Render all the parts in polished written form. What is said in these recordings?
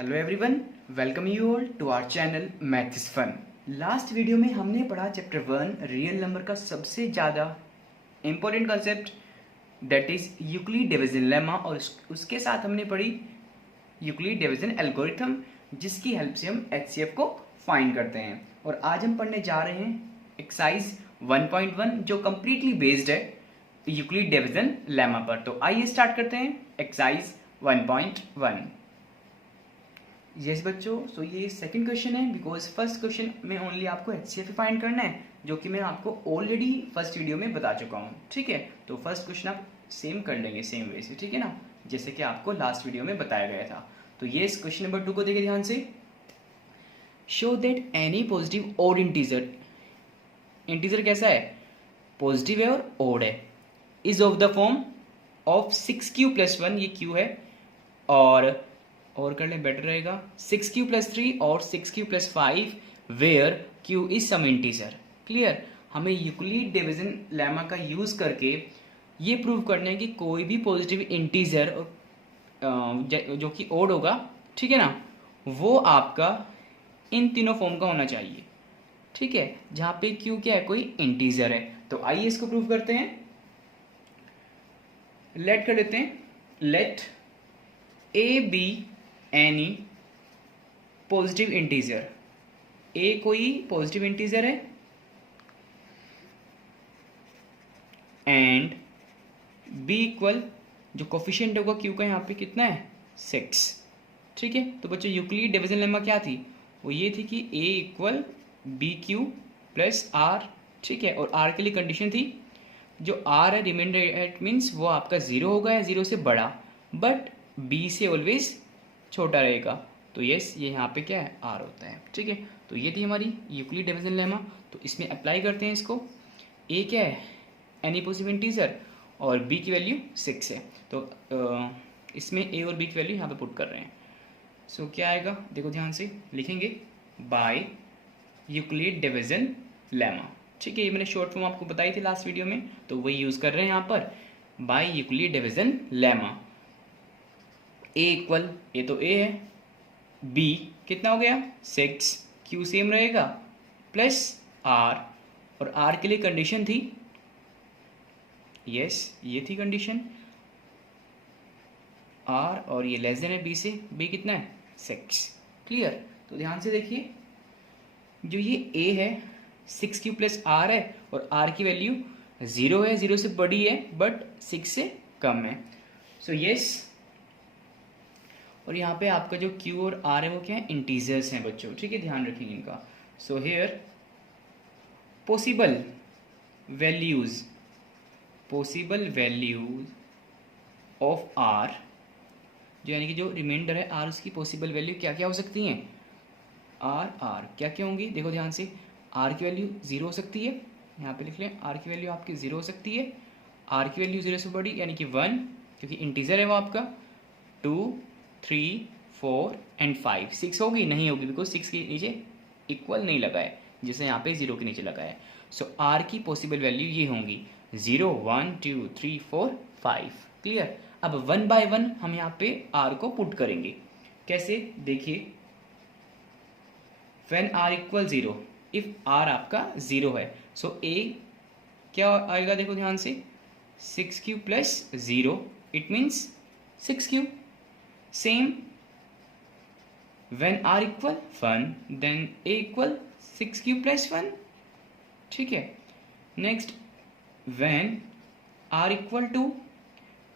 Hello everyone, welcome you all to our channel math is fun. Last video में हमने पढ़ा chapter 1 real number का सबसे ज़्यादा important concept that is Euclid division lemma, और उसके साथ हमने पढ़ी यूक्लिड डिवीजन एल्गोरिथम, जिसकी हेल्प से हम एचसीएफ को फाइंड करते हैं। और आज हम पढ़ने जा रहे हैं एक्सरसाइज 1.1 जो कम्प्लीटली बेस्ड है यूक्लिड डिवीजन लेमा पर। तो आइए स्टार्ट करते हैं एक्सरसाइज 1.1। यस बच्चों, सो ये सेकंड क्वेश्चन है बिकॉज फर्स्ट क्वेश्चन में ओनली आपको एचसीएफ फाइंड करना है, जो कि मैं आपको ऑलरेडी फर्स्ट वीडियो में बता चुका हूँ। ठीक है, तो फर्स्ट क्वेश्चन आप सेम कर लेंगे सेम वे से, ठीक है ना, जैसे कि आपको लास्ट वीडियो में बताया गया था। तो ये इस क्वेश्चन नंबर 2 को देखिए ध्यान से। शो दैट एनी पॉजिटिव और इंटीजर कैसा है, पॉजिटिव है और ओड है, is of the form of 6q+1, ये q है, और कर ले बेटर रहेगा 6q+3 और 6q+5 where q is some integer. Clear, हमें यूक्लिड डिवीजन लेमा का यूज करके ये प्रूव करना है कि कोई भी पॉजिटिव इंटीजर जो कि ओड होगा, ठीक है ना, वो आपका इन तीनों फॉर्म का होना चाहिए। ठीक है, जहां पे q क्या है, कोई इंटीजर है। तो आइए इसको प्रूव करते हैं। लेट कर लेते हैं, let a B any positive integer. A कोई पॉजिटिव इंटीजर है एंड बी इक्वल, जो कोफिशिएंट होगा क्यू का यहाँ पे कितना है, 6। ठीक है, तो बच्चों यूक्लिड डिवीजन लेमा क्या थी, वो ये थी कि A equal B Q plus R. ठीक है, और आर के लिए कंडीशन थी जो आर है रिमाइंडर एट मीन्स वो आपका 0 होगा या 0 से बड़ा, बट बी से ऑलवेज छोटा रहेगा। तो यस, ये यहाँ पे क्या है, आर होता है। ठीक है, तो ये थी हमारी यूक्लिड डिवीजन लेमा। तो इसमें अप्लाई करते हैं इसको। ए क्या है, एनी पॉजिटिव इंटीजर, और बी की वैल्यू 6 है। तो इसमें ए और बी की वैल्यू यहाँ पे पुट कर रहे हैं। सो क्या आएगा, देखो ध्यान से लिखेंगे, बाय यूक्लिड डिवीजन लेमा। ठीक है, ये मैंने शॉर्ट फॉर्म आपको बताई थी लास्ट वीडियो में, तो वही यूज़ कर रहे हैं यहाँ पर, बाय यूक्लिड डिवीजन लेमा। ए इक्वल, ए तो ए है, बी कितना हो गया 6, क्यू सेम रहेगा प्लस आर, और आर के लिए कंडीशन थी, यस ये थी कंडीशन, आर और ये लेस देन है बी से, बी कितना है 6। क्लियर, तो ध्यान से देखिए, जो ये ए है 6q प्लस आर है, और आर की वैल्यू 0 है, 0 से बड़ी है बट 6 से कम है। सो यस, और यहाँ पे आपका जो q और r है वो क्या है, इंटीजर्स हैं बच्चों। ठीक है, ध्यान रखिए इनका। So here possible values of r, जो यानी कि जो रिमाइंडर है r, उसकी पॉसिबल वैल्यू क्या क्या हो सकती हैं, r क्या क्या होंगी, देखो ध्यान से। r की वैल्यू 0 हो सकती है, यहाँ पे लिख लें, r की वैल्यू आपकी 0 हो सकती है, r की वैल्यू 0 से बड़ी यानी कि 1, क्योंकि इंटीजर है वो आपका, 2, 3, 4 एंड 5। 6 होगी, नहीं होगी, बिकॉज 6 के नीचे इक्वल नहीं लगा है, जिसे यहाँ पे 0 के नीचे लगा है। सो r की पॉसिबल वैल्यू ये होंगी 0, 1, 2, 3, 4, 5। क्लियर, अब 1 बाय 1 हम यहाँ पे r को पुट करेंगे। कैसे, देखिए, when r equal 0, if r आपका 0 है, सो a क्या आएगा, देखो ध्यान से, 6q plus 0, it means 6q। Same, when r equal 1 then a equal 6q plus 1। ठीक है, next when r equal 2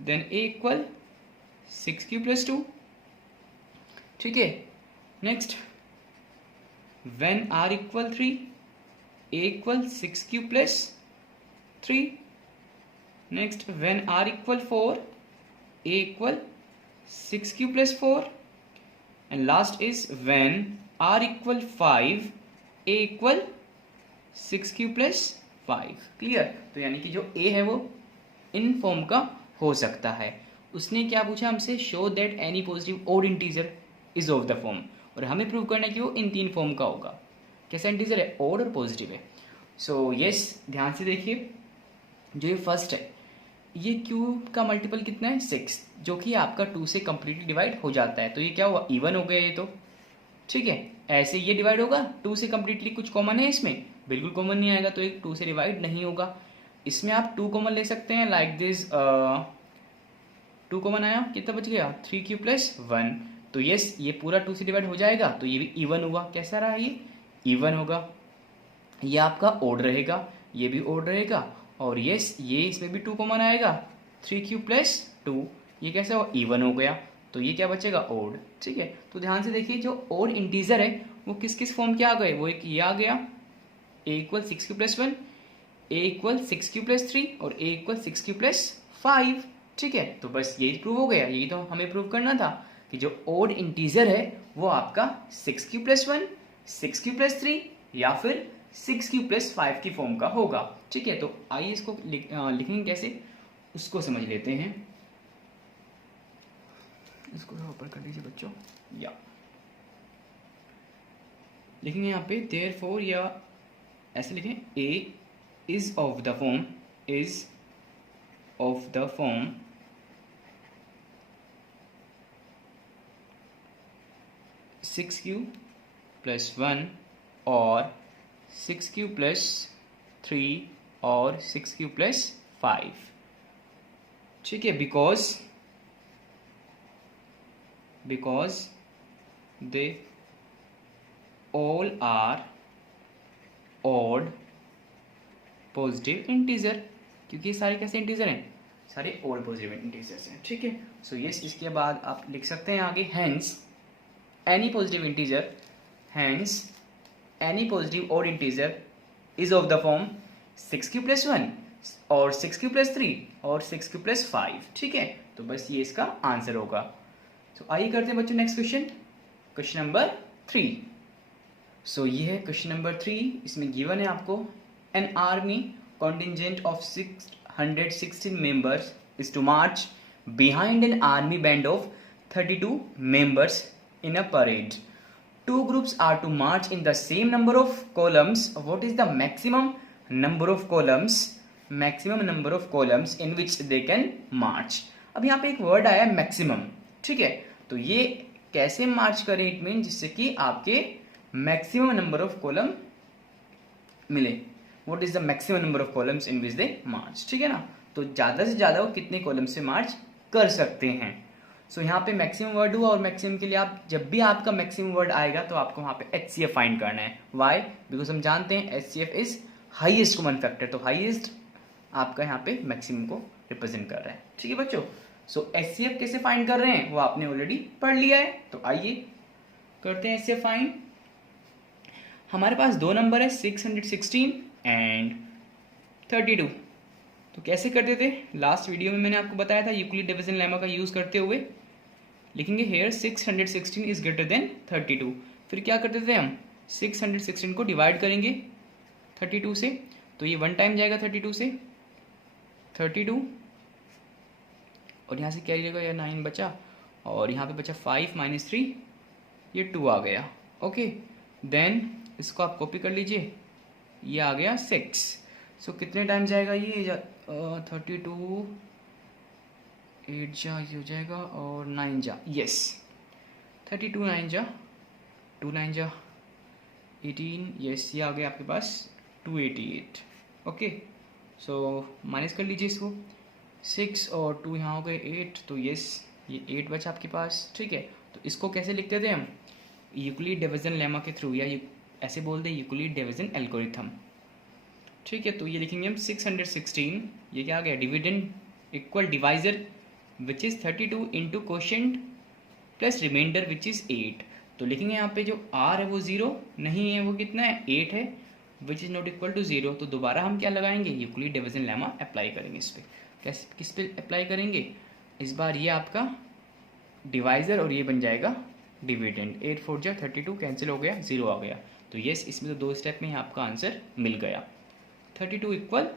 then a equal 6q plus 2। ठीक है, next when r equal 3 a equal 6q plus 3। Next when r equal 4 a equal 6q plus 4, and last is when r equal 5 a equal 6q plus 5। Clear, तो यानी कि जो a है वो in form का हो सकता है। उसने क्या पूछा हमसे, show that any positive odd integer is of the form, और हमें प्रूव करना है कि वो इन 3 फॉर्म का होगा। कैसा इंटीजर है, ओड और पॉजिटिव है। सो यस, ध्यान से देखिए, जो ये फर्स्ट है ये क्यूब का मल्टीपल कितना है 6, जो कि आपका 2 से कम्प्लीटली डिवाइड हो जाता है। तो ये क्या हुआ, इवन हो गया ये तो, ठीक है। ऐसे ये डिवाइड होगा 2 से कम्प्लीटली, कुछ कॉमन है इसमें, बिल्कुल कॉमन नहीं आएगा, तो एक 2 से डिवाइड नहीं होगा। इसमें आप 2 कॉमन ले सकते हैं, लाइक दिस 2 कॉमन आया, कितना बच गया 3 + 1। तो यस, ये पूरा 2 से डिवाइड हो जाएगा, तो ये भी इवन हुआ। कैसा रहा ये, इवन होगा। ये आपका ओड रहेगा, ये भी ओड रहेगा, और यस ये इसमें भी 2 कॉमन आएगा, 3 + 2, ये कैसा हो, इवन हो गया। तो ये क्या बचेगा, ओड, ठीक है। तो ध्यान से देखिए, जो ओड इंटीजर है वो किस किस फॉर्म के आ गए, वो एक ये आ गया a = 6 + 1, a = 6 + 3 और a = 6 + 5, ठीक है। तो बस यही प्रूव हो गया, यही तो हमें प्रूव करना था कि जो ओड इंटीजर है वो आपका 6 + 1, 6 + 3 या फिर 6 + 5 की फॉर्म का होगा, ठीक है। तो आइए इसको लिखेंगे कैसे, उसको समझ लेते हैं। इसको थोड़ा ऊपर कर दीजिए बच्चों, या लिखेंगे यहाँ पे देयरफॉर, या ऐसे लिखें, a is of the form 6q + 1 और 6q + 3 और 6q + 5, ठीक है। Because they all are odd positive integer, क्योंकि ये सारे कैसे इंटीजर हैं, सारे ओड पॉजिटिव इंटीजर्स हैं, ठीक है। सो यस, इसके बाद आप लिख सकते हैं आगे, hence any positive odd integer is of the form 6q + 1 और 6q + 3 और 6q + 5, ठीक है। तो बस ये इसका आंसर होगा। तो आइए करते हैं बच्चों नेक्स्ट क्वेश्चन नंबर 3। सो ये है क्वेश्चन नंबर 3। इसमें गिवन है आपको, an army contingent of 616 members is to march behind an army band of 32 members in a parade. Two groups are to march in the same number of columns. What is the maximum number of columns in which they can march? अब यहाँ पे एक word आया है maximum, ठीक है। तो ये कैसे मार्च करें, इट मीन जिससे कि आपके मैक्सिमम नंबर ऑफ कॉलम मिले। What is the maximum number of columns in which they march, ठीक है ना। तो ज़्यादा से ज़्यादा वो कितने कॉलम से मार्च कर सकते हैं। सो यहाँ पे मैक्सिमम वर्ड हुआ, और मैक्सिमम के लिए आप जब भी आपका मैक्सिमम वर्ड आएगा तो आपको वहाँ पे HCF फाइंड करना है। वाई, बिकॉज हम जानते हैं HCF is highest common factor, तो हाईएस्ट आपका यहाँ पे मैक्सिमम को रिप्रेजेंट कर रहा है, ठीक है बच्चों। सो HCF कैसे फाइंड कर रहे हैं वो आपने ऑलरेडी पढ़ लिया है, तो आइए करते हैं HCF फाइंड। हमारे पास दो नंबर है 616 एंड 32। तो कैसे करते थे, लास्ट वीडियो में मैंने आपको बताया था, यूक्लिड डिवीजन लेमा का यूज़ करते हुए लिखेंगे हेयर 616 इज ग्रेटर देन 32। फिर क्या करते थे हम, 616 को डिवाइड करेंगे 32 से, तो ये 1 टाइम जाएगा 32 से 32, और यहाँ से क्या रहेगा, या 9 बचा, और यहाँ पे बचा 5 - 3, ये 2 आ गया, ओके। देन इसको आप कॉपी कर लीजिए, ये आ गया 6। सो कितने टाइम जाएगा ये, 32, 8 जा ये हो जाएगा, और 9 जा, यस 32 9 जा 2 9 जा 18, यस ये आ गया आपके पास 288, ओके। सो माइनस कर लीजिए इसको, 6 और 2 यहाँ हो गए 8, तो यस ये 8 बचा आपके पास, ठीक है। तो इसको कैसे लिखते थे हम, यूक्लिड डिवीजन लेमा के थ्रू, या ऐसे बोल दे यूक्लिड डिवीजन एल्गोरिथम, ठीक है। तो ये लिखेंगे हम 616, ये क्या आ गया, dividend equal divisor which is 32 into quotient plus remainder which is 8। तो लिखेंगे यहाँ पे जो r है वो 0 नहीं है, वो कितना है 8 है, which is not equal to 0। तो दोबारा हम क्या लगाएंगे, यूक्लिड डिवीजन लेमा अप्लाई करेंगे इस पर। कैसे, किस पे अप्लाई करेंगे, इस बार ये आपका डिवाइजर और ये बन जाएगा डिविडेंड, 8 4 जा 32 कैंसिल हो गया, 0 आ गया। तो यस, इसमें तो 2 स्टेप में ही आपका आंसर मिल गया। 32 इक्वल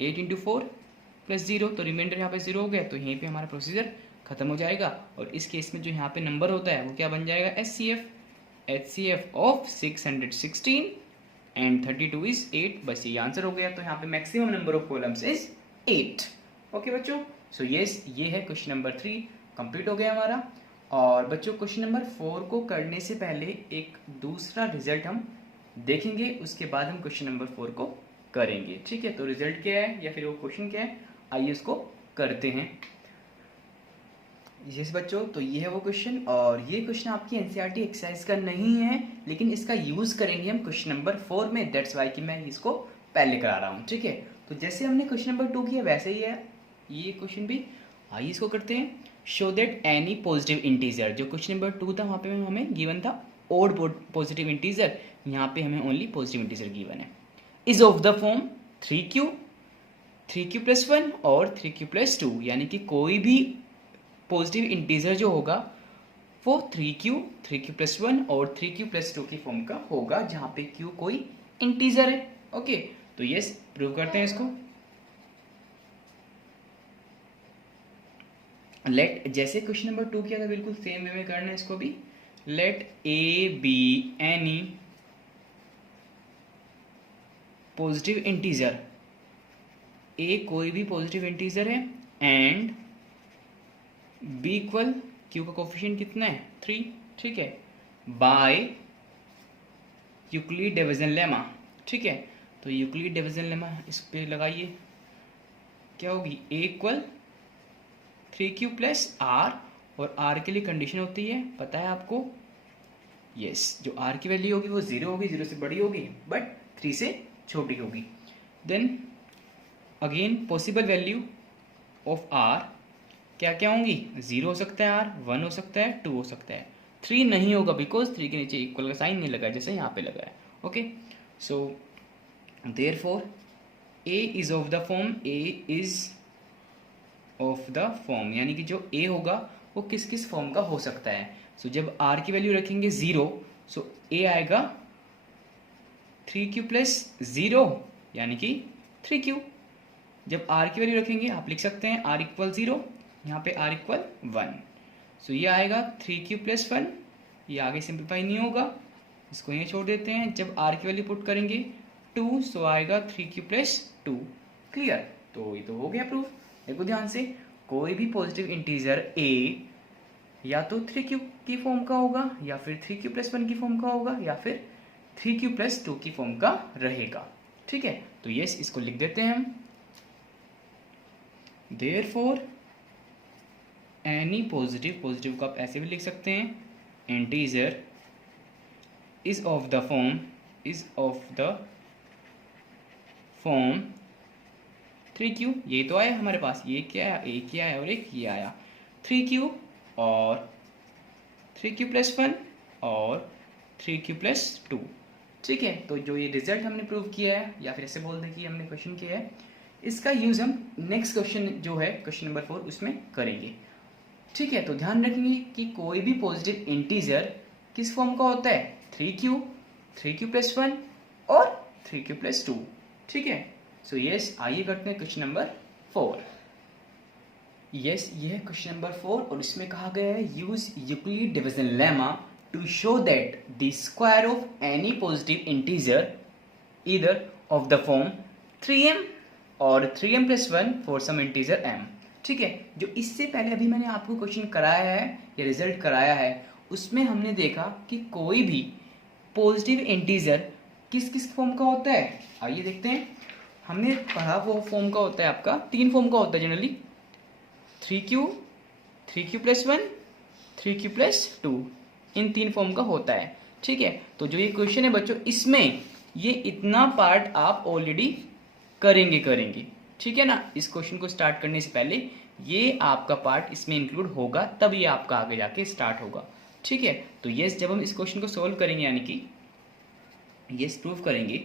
8 × 4 + 0, तो रिमाइंडर यहाँ पे 0 हो गया, तो यहीं पे हमारा प्रोसीजर खत्म हो जाएगा। और इस केस में जो यहाँ पे नंबर होता है वो क्या बन जाएगा, HCF ऑफ 616 एंड 32 इज 8, बस ये आंसर हो गया। तो यहाँ पे maximum number of columns is 8। Okay बच्चों, सो यस, ये है क्वेश्चन नंबर 3 कंप्लीट हो गया हमारा। और बच्चों क्वेश्चन नंबर 4 को करने से पहले एक दूसरा रिजल्ट हम देखेंगे, उसके बाद हम क्वेश्चन नंबर 4 को करेंगे। ठीक है, तो रिजल्ट क्या है या फिर वो क्वेश्चन क्या है, आइए उसको करते हैं। यस बच्चों, तो ये है वो क्वेश्चन, और ये क्वेश्चन आपकी एनसीईआरटी एक्सरसाइज का नहीं है, लेकिन इसका यूज करेंगे हम क्वेश्चन नंबर 4 में। दैट्स वाई कि मैं इसको पहले करा रहा हूँ। ठीक है, तो जैसे हमने क्वेश्चन नंबर 2 किया वैसे ही है ये क्वेश्चन भी। आइए इसको करते हैं। Show that any positive integer, जो क्वेश्चन नंबर 2 था वहाँ पे हमें गिवन था ओड पॉजिटिव इंटीजर, यहाँ पे हमें ओनली पॉजिटिव इंटीजर गिवन है, is of the form 3q plus 1 और 3q प्लस 2, यानी कि कोई भी पॉजिटिव इंटीजर जो होगा वो 3q प्लस 1 और 3q प्लस 2 की फॉर्म का होगा, जहाँ पे q कोई इंटीजर है। ओके, तो यस प्रूव करते हैं इसको। लेट, जैसे क्वेश्चन नंबर 2 किया था बिल्कुल सेम वे में करना है इसको भी। Let a B any positive integer, a कोई भी पॉजिटिव इंटीजर है, एंड b इक्वल q का कोफिशिएंट कितना है 3। ठीक है, बाय यूक्लिड डिवीजन लेमा। ठीक है, तो यूक्लिड डिवीजन लेमा इस पे लगाइए, क्या होगी a equal 3q plus r, और r के लिए कंडीशन होती है पता है आपको, यस, जो r की वैल्यू होगी वो 0 होगी, 0 से बड़ी होगी बट 3 से छोटी होगी। Then again possible value of r क्या क्या होंगी, 0 हो सकता है r, 1 हो सकता है, 2 हो सकता है, 3 नहीं होगा बिकॉज 3 के नीचे इक्वल का साइन नहीं लगा जैसे यहाँ पे लगा है। Okay, so therefore a is of the form, a is of the form, यानी कि जो a होगा वो किस किस फॉर्म का हो सकता है। सो जब r की वैल्यू रखेंगे 0, सो a आएगा 3q प्लस 0 यानी कि 3q। जब r की वैल्यू रखेंगे आप लिख सकते हैं r इक्वल 0, यहाँ पे r इक्वल 1, सो ये आएगा 3q प्लस 1, ये आगे सिंप्लीफाई नहीं होगा, इसको यहाँ छोड़ देते हैं। जब r की वैल्यू पुट करेंगे 2, सो आएगा 3q प्लस 2। क्लियर, तो ये तो हो गया प्रूफ। देखो ध्यान से, कोई भी पॉजिटिव इंटीजर a या तो 3q की फॉर्म का होगा, या फिर 3q प्लस 1 की फॉर्म का होगा, या फिर 3q प्लस 2 की फॉर्म का रहेगा। ठीक है, तो यस इसको लिख देते हैं हम। देयरफॉर एनी पॉजिटिव, पॉजिटिव को आप ऐसे भी लिख सकते हैं, integer is of the form 3q, ये तो आया हमारे पास, ये क्या है, एक क्या है और एक ये आया 3q और 3q प्लस 1 और 3q प्लस 2। ठीक है, तो जो ये रिजल्ट हमने प्रूव किया है, या फिर ऐसे बोल दें कि हमने क्वेश्चन किया है, इसका यूज हम नेक्स्ट क्वेश्चन जो है क्वेश्चन नंबर 4 उसमें करेंगे। ठीक है, तो ध्यान रखेंगे कि कोई भी पॉजिटिव इंटीजर किस फॉर्म का होता है, 3q प्लस 1 और 3q प्लस 2। ठीक है, सो यस आइए करते हैं क्वेश्चन नंबर 4। यस, ये है क्वेश्चन नंबर 4, और इसमें कहा गया है use Euclid division lemma to show that the square of any positive integer either of the form 3m और 3m plus 1 for some integer m। ठीक है, जो इससे पहले अभी मैंने आपको क्वेश्चन कराया है या रिजल्ट कराया है, उसमें हमने देखा कि कोई भी पॉजिटिव इंटीजर किस किस फॉर्म का होता है। आइए देखते हैं, हमने पढ़ा वो फॉर्म का होता है आपका 3 फॉर्म का होता है generally, 3q plus 1, 3q plus 2, इन 3 फॉर्म का होता है। ठीक है, तो जो ये क्वेश्चन है बच्चों, इसमें ये इतना पार्ट आप ऑलरेडी करेंगे। ठीक है ना, इस क्वेश्चन को स्टार्ट करने से पहले ये आपका पार्ट इसमें इंक्लूड होगा, तब ये आपका आगे जाके स्टार्ट होगा। ठीक है, तो यस जब हम इस क्वेश्चन को सोल्व करेंगे, यानी कि यस प्रूफ करेंगे,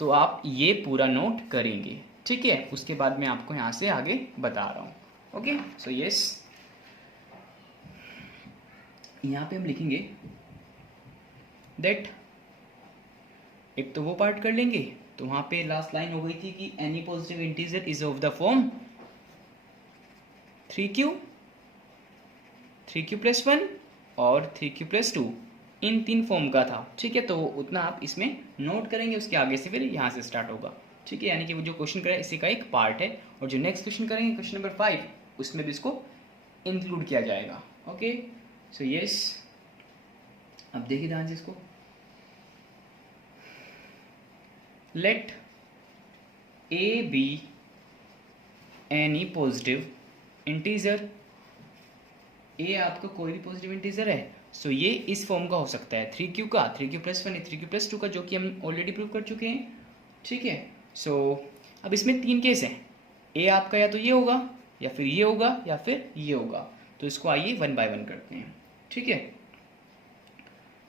तो आप ये पूरा नोट करेंगे। ठीक है, उसके बाद मैं आपको यहाँ से आगे बता रहा हूँ। ओके, सो यस यहाँ पे हम लिखेंगे दैट, एक तो वो पार्ट कर लेंगे, तो वहां पे लास्ट लाइन हो गई थी कि any positive integer is of the form 3q plus 1 और 3q प्लस 2, इन 3 फॉर्म का था। ठीक है, तो उतना आप इसमें नोट करेंगे, उसके आगे से फिर यहाँ से स्टार्ट होगा। ठीक है, यानी कि वो जो क्वेश्चन करा है इसी का एक पार्ट है, और जो नेक्स्ट क्वेश्चन करेंगे क्वेश्चन नंबर 5, उसमें भी इसको इंक्लूड किया जाएगा। ओके, सो यस, अब देखिए ध्यान से इसको। Let a be any positive integer, a आपका कोई भी पॉजिटिव इंटीजर है, सो ये इस फॉर्म का हो सकता है 3q का, 3q प्लस 1 3q प्लस 2 का, जो कि हम ऑलरेडी प्रूव कर चुके हैं। ठीक है, सो अब इसमें 3 केस हैं, ए आपका या तो ये होगा या फिर ये होगा या फिर ये होगा, तो इसको आइए 1 बाय 1 करते हैं। ठीक है,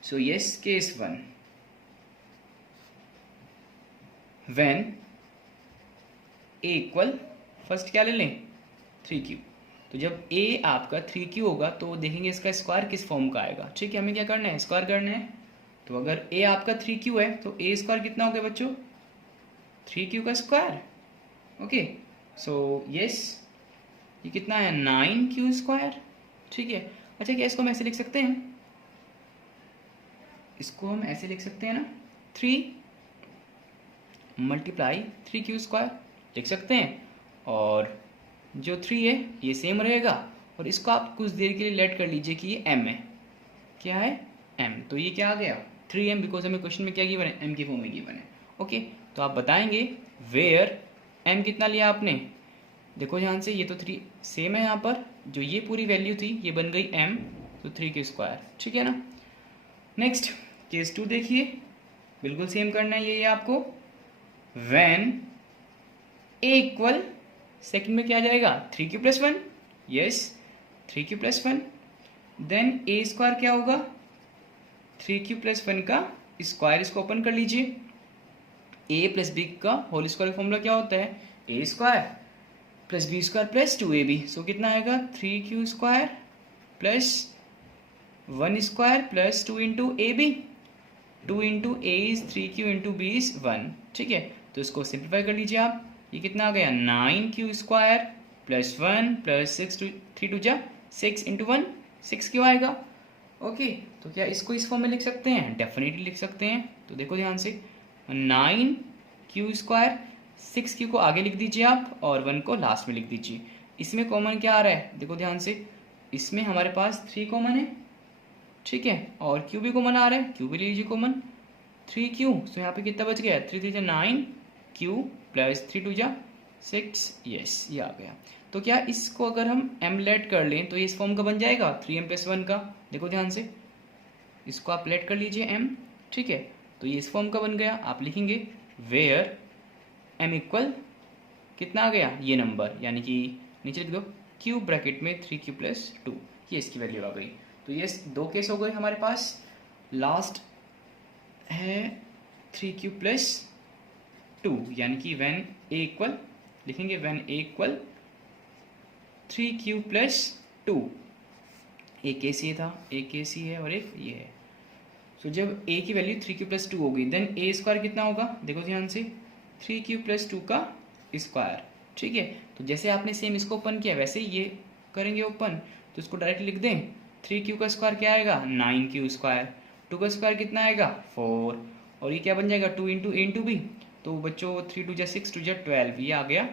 so yes, case 1, when A equal, first क्या ले लें, 3q। तो जब a आपका 3q होगा तो देखेंगे इसका स्क्वायर किस फॉर्म का आएगा। ठीक है, हमें क्या करना है, स्क्वायर करना है। तो अगर a आपका 3q है तो a स्क्वायर कितना हो गया बच्चों, 3q का स्क्वायर। ओके, सो यस, ये कितना है, 9q स्क्वायर। ठीक है, अच्छा क्या इसको हम ऐसे लिख सकते हैं, इसको हम ऐसे लिख सकते हैं ना, 3 मल्टीप्लाई 3q स्क्वायर लिख सकते हैं, और जो 3 है ये सेम रहेगा, और इसको आप कुछ देर के लिए लेट कर लीजिए कि ये m है। क्या है, m, तो ये क्या आ गया 3m, बिकॉज हमें क्वेश्चन में क्या गिवन है, m की फॉर्म में गिवन है। ओके, तो आप बताएंगे वेयर m कितना लिया आपने, देखो ध्यान से, ये तो 3 सेम है, यहाँ पर जो ये पूरी वैल्यू थी ये बन गई m, तो 3q स्क्वायर। ठीक है ना। नेक्स्ट केस 2 देखिए, बिल्कुल सेम करना है ये आपको। व्हेन a इक्वल, सेकेंड में क्या आ जाएगा, 3q plus 1, yes 3q plus 1, then a square क्या होगा, 3q प्लस 1 का स्क्वायर, इसको ओपन कर लीजिए। a प्लस b का होल स्क्वायर फॉर्मूला क्या होता है, a square plus b square plus 2ab, so कितना आएगा 3q square plus 1 square plus 2 into A B, 2 into A is 3q into B is 1। ठीक है, तो इसको सिंप्लीफाई कर लीजिए आप, ये कितना आ गया 9q square plus 1 plus 3 to जा 6 इंटू 1 6q आएगा। ओके, तो क्या इसको इस फॉर्म में लिख सकते हैं, डेफिनेटली लिख सकते हैं। तो देखो ध्यान से, 9q स्क्वायर, 6q को आगे लिख दीजिए आप और 1 को लास्ट में लिख दीजिए। इसमें कॉमन क्या आ रहा है, देखो ध्यान से, इसमें हमारे पास 3 कॉमन है। ठीक है, और q भी कॉमन आ रहा है, q भी ले लीजिए कॉमन, 3q, तो यहाँ पे कितना बच गया, 3 3 9 q प्लस 3 2 जा 6, यस ये आ गया। तो क्या इसको अगर हम m लेट कर लें तो ये इस फॉर्म का बन जाएगा 3m प्लस 1 का, देखो ध्यान से, इसको आप लेट कर लीजिए m। ठीक है, तो ये इस फॉर्म का बन गया, आप लिखेंगे वेयर m इक्वल कितना आ गया, ये नंबर, यानी कि नीचे लिख दो q ब्रैकेट में 3q प्लस 2, ये इसकी वैल्यू आ गई। तो ये 2 केस हो गए हमारे पास। लास्ट है 3q प्लस 2, यानी कि व्हेन a इक्वल, लिखेंगे when a equal 3q plus 2, एक केस ये था, एक केस ये है और एक ये है। सो जब a की वैल्यू 3q प्लस 2 होगी, देन a स्क्वायर कितना होगा, देखो ध्यान से, 3q प्लस 2 का स्क्वायर। ठीक है, तो जैसे आपने सेम इसको ओपन किया वैसे ही ये करेंगे ओपन, तो इसको डायरेक्ट लिख दें, 3q का स्क्वायर क्या आएगा 9q स्क्वायर, 2 का स्क्वायर कितना आएगा 4, और ये क्या बन जाएगा 2 इंटू ए इंटू बी, तो बच्चों 3 2 जा 6 2 जा 12, ये आ गया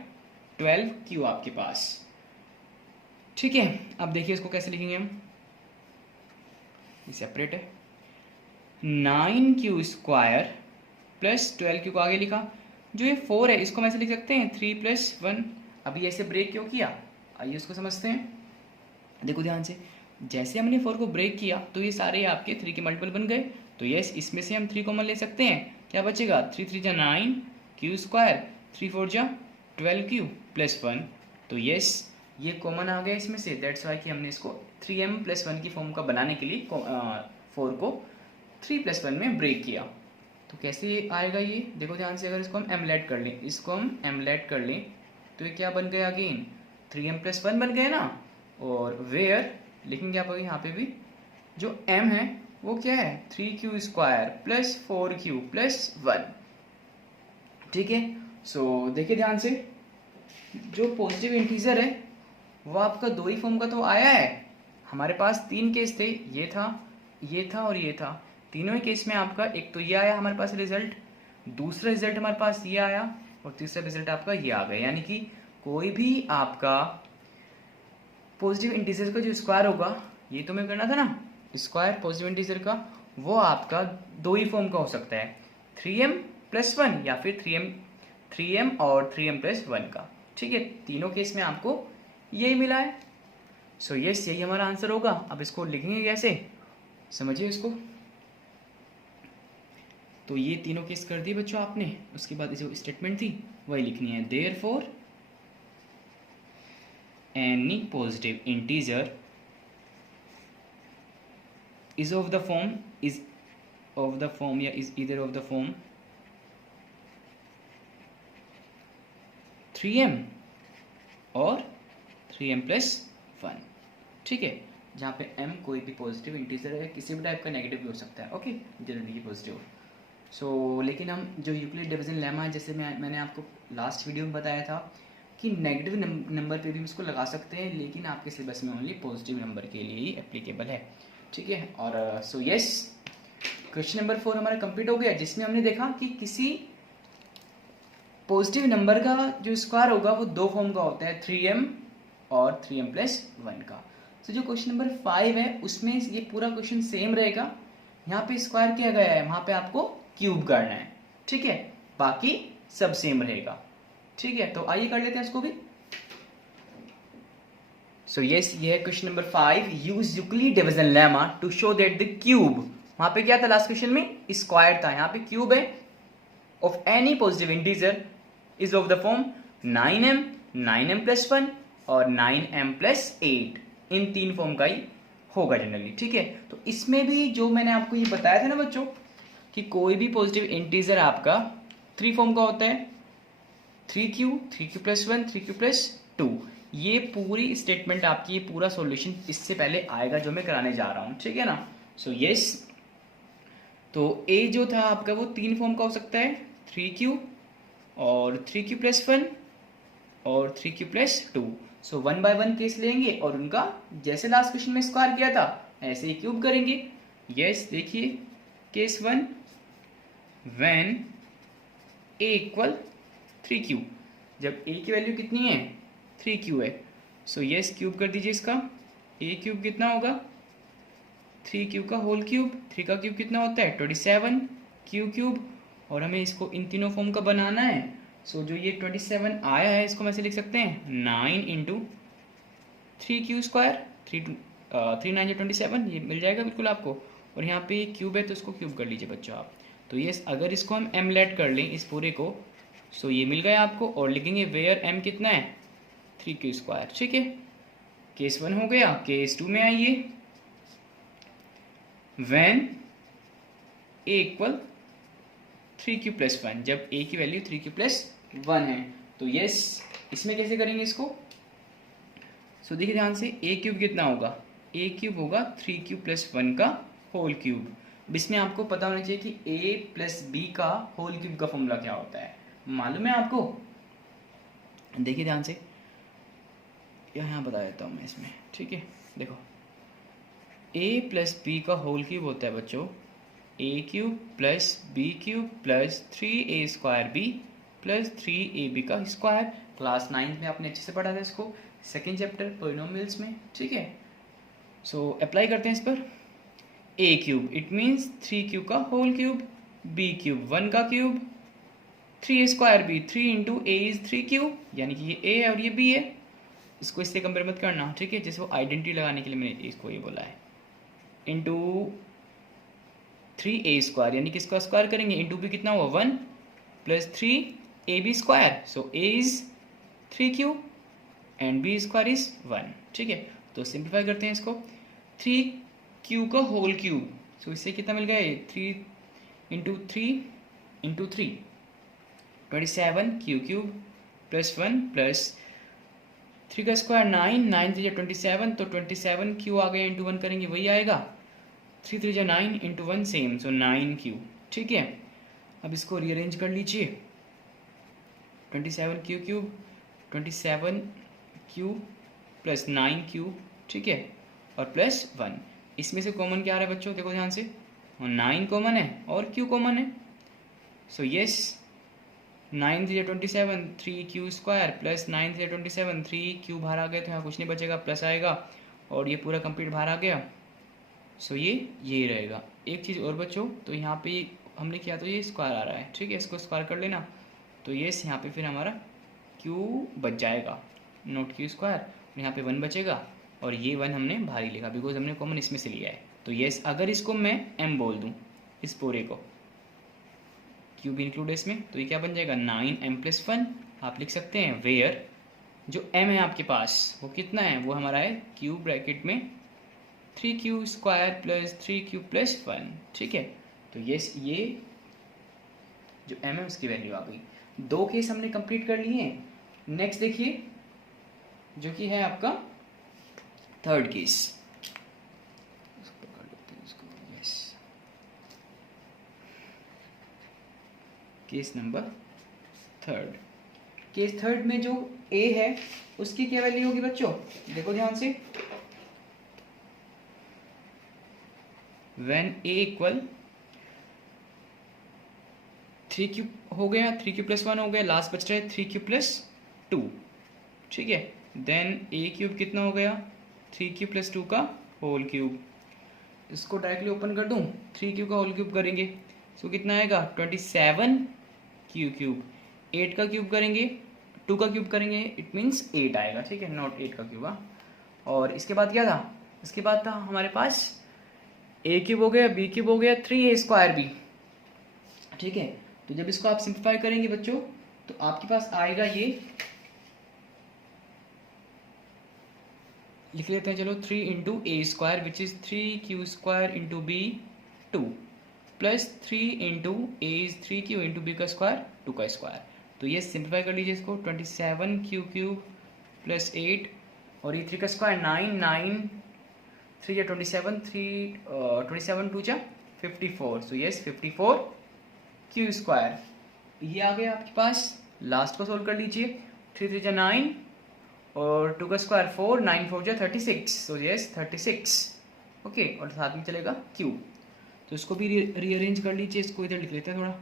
12q आपके पास। ठीक है, अब देखिए इसको कैसे लिखेंगे हम, ये सेपरेट है, 9q स्क्वायर प्लस 12q को आगे लिखा, जो ये 4 है इसको हम ऐसे लिख सकते हैं 3 प्लस 1। अभी ऐसे ब्रेक क्यों किया, आइए उसको समझते हैं। देखो ध्यान से, जैसे हमने 4 को ब्रेक किया तो ये सारे आपके 3 के मल्टीपल बन गए, तो यस इसमें से हम 3 कॉमन ले सकते हैं, क्या बचेगा 3 3 जा 9q स्क्वायर, 3 4 जा 12q प्लस 1, तो यस ये कॉमन आ गया इसमें से, दैट्स वाई कि हमने इसको 3m प्लस 1 की फॉर्म का बनाने के लिए 4 को 3 प्लस 1 में ब्रेक किया। तो कैसे आएगा ये, देखो ध्यान से, अगर इसको हम एमलेट कर लें, इसको हम एमलेट कर लें तो ये क्या बन गया अगेन 3m प्लस 1 बन गया ना, और वेयर लिखेंगे आप यहाँ पे भी, जो m है वो क्या है 3q square plus 4q plus 1। ठीक है, सो देखिए ध्यान से, जो पॉजिटिव इंटीजर है वो आपका 2 ही फॉर्म का तो आया है, हमारे पास 3 केस थे, ये था, ये था और ये था, तीनों ही केस में आपका एक तो ये आया हमारे पास रिजल्ट, दूसरा रिजल्ट हमारे पास ये आया, और तीसरा रिजल्ट आपका ये आ गया, यानी कि कोई भी आपका पॉजिटिव इंटीजर का जो स्क्वायर होगा, ये तो मैं करना था ना, स्क्वायर पॉजिटिव इंटीजर का, वो आपका दो ही फॉर्म का हो सकता है, 3m+1 या फिर 3m और 3m+1 का। ठीक है, तीनों केस में आपको यही मिला है। सो यस, यही हमारा आंसर होगा। अब इसको लिखेंगे कैसे, समझिए इसको। तो ये तीनों केस कर दिए बच्चों आपने, उसके बाद जो स्टेटमेंट थी वही लिखनी है। Therefore any positive integer is of the form या is either of the form 3m और 3m+1। ठीक है, जहाँ पे m कोई भी पॉजिटिव इंटीजर है, किसी भी टाइप का नेगेटिव भी हो सकता है। Okay, generally positive. सो लेकिन हम जो यूक्लिड डिवीजन लेमा है, जैसे मैंने आपको लास्ट वीडियो में बताया था कि नेगेटिव नंबर पे भी इसको लगा सकते हैं, लेकिन आपके सिलेबस में ओनली पॉजिटिव नंबर के लिए ही एप्लीकेबल है। ठीक है, और सो यस, क्वेश्चन नंबर 4 हमारा कंप्लीट हो गया, जिसमें हमने देखा कि किसी पॉजिटिव नंबर का जो स्क्वायर होगा वो दो फॉर्म का होता है, 3m और 3m+1 का। तो जो क्वेश्चन नंबर 5 है उसमें ये पूरा क्वेश्चन सेम रहेगा। यहाँ पे स्क्वायर किया गया है, वहां पे आपको क्यूब करना है। ठीक है, बाकी सब सेम रहेगा। ठीक है, तो आइए कर लेते हैं इसको भी। सो यस, ये है question number 5। Use Euclid division lemma to show that the cube, वहां पे क्या था लास्ट क्वेश्चन में, स्क्वायर था, यहाँ पे क्यूब है, of any positive integer is of the form 9m, 9m+1 और 9m+8। इन तीन फॉर्म का ही होगा जनरली। ठीक है, तो इसमें भी जो मैंने आपको ये बताया था ना बच्चों कि कोई भी पॉजिटिव इंटीजर आपका 3 फॉर्म का होता है, 3q, 3q+1, 3q+2। ये पूरी स्टेटमेंट आपकी, ये पूरा सॉल्यूशन इससे पहले आएगा जो मैं कराने जा रहा हूं। ठीक है ना। सो यस, तो a जो था आपका वो 3 फॉर्म का हो सकता है, 3q और 3q+1 और 3q+2। सो 1 बाय 1 केस लेंगे और उनका जैसे लास्ट क्वेश्चन में स्क्वायर किया था ऐसे ही क्यूब करेंगे। यस, देखिए case 1, when a equal 3q, जब a की वैल्यू कितनी है, 3q है। सो यस, क्यूब कर दीजिए इसका। a क्यूब कितना होगा, 3q का होल क्यूब, 3 का क्यूब कितना होता है 27 q क्यूब, और हमें इसको इन तीनों फॉर्म का बनाना है। सो जो ये 27 आया है इसको हम ऐसे लिख सकते हैं 9 × 3q², 3 9 27, ये मिल जाएगा बिल्कुल आपको। और यहाँ पे क्यूब है तो इसको क्यूब कर लीजिए बच्चों आप। तो ये अगर इसको हम m लेट कर लें इस पूरे को, सो ये मिल गया आपको, और लिखेंगे वेयर m कितना है 3q²। ठीक है, केस 1 हो गया। केस 2 में आइए, व्हेन a इक्वल 3q+1, जब a की वैल्यू 3q+1 है। तो यस, इसमें कैसे करेंगे इसको, सो देखिए ध्यान से, a क्यूब कितना होगा, a क्यूब होगा 3q+1 का होल क्यूब। अब इसमें आपको पता होना चाहिए कि a + b का होल क्यूब का फॉर्मूला क्या होता है, मालूम है आपको। देखिए ध्यान से, यहाँ बता देता हूँ मैं इसमें। ठीक है, देखो a + b का होल क्यूब होता है बच्चों a³ + b³ + 3a² b + 3ab का स्क्वायर। क्लास 9 में आपने अच्छे से पढ़ा था इसको, सेकेंड चैप्टर पॉलिनोमियल्स में। ठीक है, सो अप्लाई करते हैं इस पर। a³ इट मीन्स 3q का होल क्यूब, b³ 1 का cube, 3a² b, 3 × a is 3q, यानी कि ये a है और ये b है। इसको इससे कंपेयर मत करना। ठीक है, जैसे वो आइडेंटिटी लगाने के लिए मैंने इसको ये बोला है, इंटू 3a², यानी कि इसका स्क्वायर करेंगे, इंटू b कितना हुआ 1 + 3ab²। So a is 3q and b² is 1। ठीक है, तो सिंप्लीफाई करते हैं इसको, 3q का होल क्यूब, सो इससे कितना मिल गया, 3 × 3 × 3 27q³ + 1 + 3 का स्क्वायर 9, 9 3 27, तो 27q आ गया, इंटू 1 करेंगे वही आएगा, 3 3 9 × 1 सेम, सो 9q। ठीक है, अब इसको रीअरेंज कर लीजिए, 27q³ 27q + 9q। ठीक है, और +1, इसमें से कॉमन क्या आ रहा है बच्चों, देखो ध्यान से, 9 कॉमन है और q कॉमन है। So yes, 9 3 27, 3q² plus 9 3 27, 3q बाहर आ गया तो यहाँ कुछ नहीं बचेगा, प्लस आएगा और ये पूरा कंप्लीट बाहर आ गया। सो ये रहेगा। एक चीज़ और बच्चों, तो यहाँ पे हमने किया तो ये स्क्वायर आ रहा है, ठीक है, इसको स्क्वायर कर लेना, तो ये यहाँ पे फिर हमारा q बच जाएगा, नॉट q², यहाँ पे 1 बचेगा और ये 1 हमने भारी लिखा बिकॉज हमने कॉमन इसमें से लिया है। तो यस, अगर इसको मैं m बोल दूँ, इस पूरे को q भी इंक्लूड है इसमें, तो ये क्या बन जाएगा 9m+1। आप लिख सकते हैं वेयर जो m है आपके पास वो कितना है, वो हमारा है q ब्रैकेट में 3q² प्लस 3q प्लस 1, ठीक है। तो यस, ये जो m है उसकी वैल्यू आ गई। 2 केस हमने कंप्लीट कर लिए हैं। नेक्स्ट देखिए जो कि है आपका third case. Yes, case number third. Case third में जो a है उसकी क्या वैल्यू होगी बच्चों, देखो ध्यान से। व्हेन a इक्वल 3q हो गया, 3q प्लस 1 हो गया, लास्ट बच रहा है 3q प्लस 2, ठीक है। देन a³ कितना हो गया 3q प्लस 2 का होल क्यूब। इसको डायरेक्टली ओपन कर दूं, 3q का होल क्यूब करेंगे तो कितना आएगा 27q³। 8 का क्यूब करेंगे, 2 का क्यूब करेंगे, इट मीन्स 8 आएगा, ठीक है, नॉट 8 का क्यूब। और इसके बाद क्या था, इसके बाद था हमारे पास a³ हो गया, b³ हो गया, 3a² भी, ठीक है। तो जब इसको आप सिंप्लीफाई करेंगे बच्चों तो आपके पास आएगा, ये लिख लेते हैं चलो, 3 × a² which is 3q² × b2 plus 3 × a is 3q × b का स्क्वायर 2 का स्क्वायर। तो ये सिंप्लीफाई कर लीजिए इसको, 27q³ प्लस 8 और ये 3 का स्क्वायर 9, 9 3 या 27, 27 2 जा 54। So yes 54q²। ये आ गया आपके पास। लास्ट को सोल्व कर लीजिए, 3 3 जा 9 और 2 का स्क्वायर 4, 9 4 जा 36। So yes 36, okay. और साथ में चलेगा q, तो इसको भी रीअरेंज कर लीजिए, इसको इधर लिख लेते हैं थोड़ा,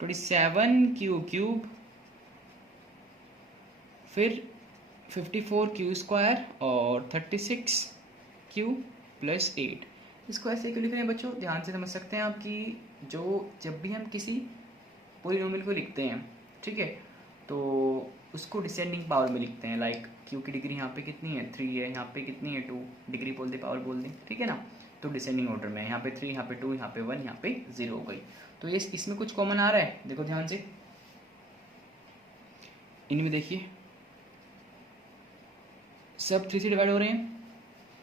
27q³ फिर 54q² और 36q प्लस 8। इसको ऐसे क्यों लिख रहे हैं बच्चों, ध्यान से समझ सकते हैं आप कि जो जब भी हम किसी पॉलिनोमियल को लिखते हैं, ठीक है, तो उसको डिसेंडिंग पावर में लिखते हैं। लाइक q की डिग्री यहाँ पे कितनी है 3 है, यहाँ पे कितनी है 2, डिग्री बोल दे पावर बोल दे, ठीक है ना। तो डिसेंडिंग ऑर्डर में यहाँ पे 3, यहाँ पे 2, यहाँ पे 1, यहाँ पे 0 हो गई। तो ये इसमें कुछ कॉमन आ रहा है, देखो ध्यान से, इनमें देखिए सब 3 से डिवाइड हो रहे हैं,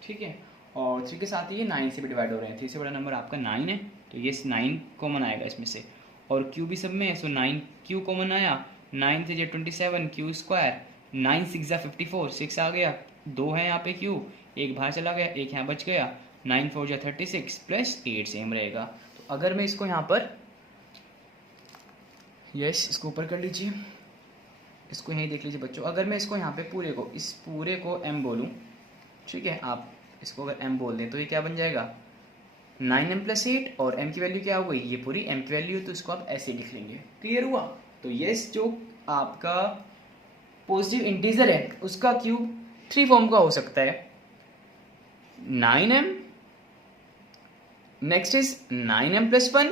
ठीक है, और 3 के साथ ये 9 से भी डिवाइड हो रहे हैं। 3 से बड़ा नंबर आपका 9 है, तो ये 9 कॉमन आएगा इसमें से, और q भी सब में है, सो 9q कॉमन आया, 9 से 27 q², 9 6 जा 54, 6 आ गया, 2 है यहाँ पे q, एक बाहर चला गया, एक यहाँ बच गया, 9 4 जा 36 प्लस 8 सेम रहेगा। तो अगर मैं इसको यहाँ पर, यस इसको ऊपर कर लीजिए, इसको यहीं देख लीजिए बच्चों, अगर मैं इसको यहाँ पे पूरे को, इस पूरे को m बोलूँ, ठीक है, आप इसको अगर m बोल दें तो ये क्या बन जाएगा 9m + 8, और m की वैल्यू क्या हो गई, ये पूरी m की वैल्यू, तो इसको आप ऐसे लिख लेंगे। क्लियर हुआ। तो यस, जो आपका पॉजिटिव इंटीजर है उसका क्यूब 3 फॉर्म का हो सकता है, 9m, next is 9m + 1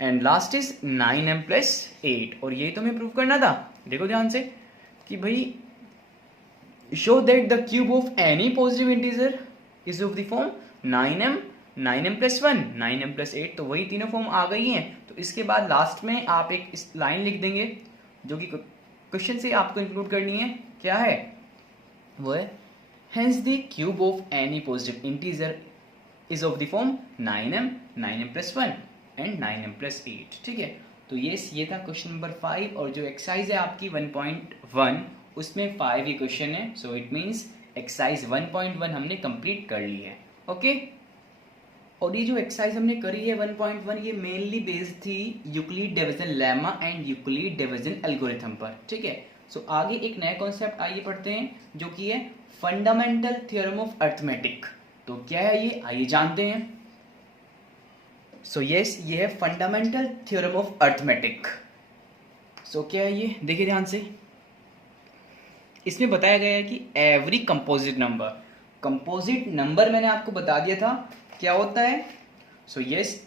and last is 9m + 8। और यही तो हमें प्रूव करना था। देखो ध्यान से कि भाई show that the cube of any positive integer is of the form 9m, 9m + 1, 9m + 8। तो वही तीनों फॉर्म आ गई हैं। तो इसके बाद लास्ट में आप एक इस लाइन लिख देंगे जो कि क्वेश्चन से आपको इंक्लूड करनी है। क्या है वो है, hence the cube of any positive integer is of the form 9m, 9m + 1 and 9m + 8। ठीक है, तो ये था क्वेश्चन नंबर 5। और जो एक्सरसाइज है आपकी 1.1 उसमें 5 ही क्वेश्चन है। सो इट मीन्स एक्सरसाइज 1.1 हमने कंप्लीट कर ली है। ओके, और ये जो एक्सरसाइज हमने करी है 1.1, ये मेनली बेस्ड थी Euclid division lemma and Euclid division algorithm पर। ठीक है, सो आगे एक नया कॉन्सेप्ट आइए पढ़ते हैं जो कि है फंडामेंटल थ्योरम ऑफ अरिथमेटिक। तो क्या है ये, आइए जानते हैं। सो यस, ये है फंडामेंटल थ्योरम ऑफ अरिथमेटिक। सो क्या है ये, देखिए ध्यान से, इसमें बताया गया है कि एवरी कंपोजिट नंबर मैंने आपको बता दिया था क्या होता है। सो यस,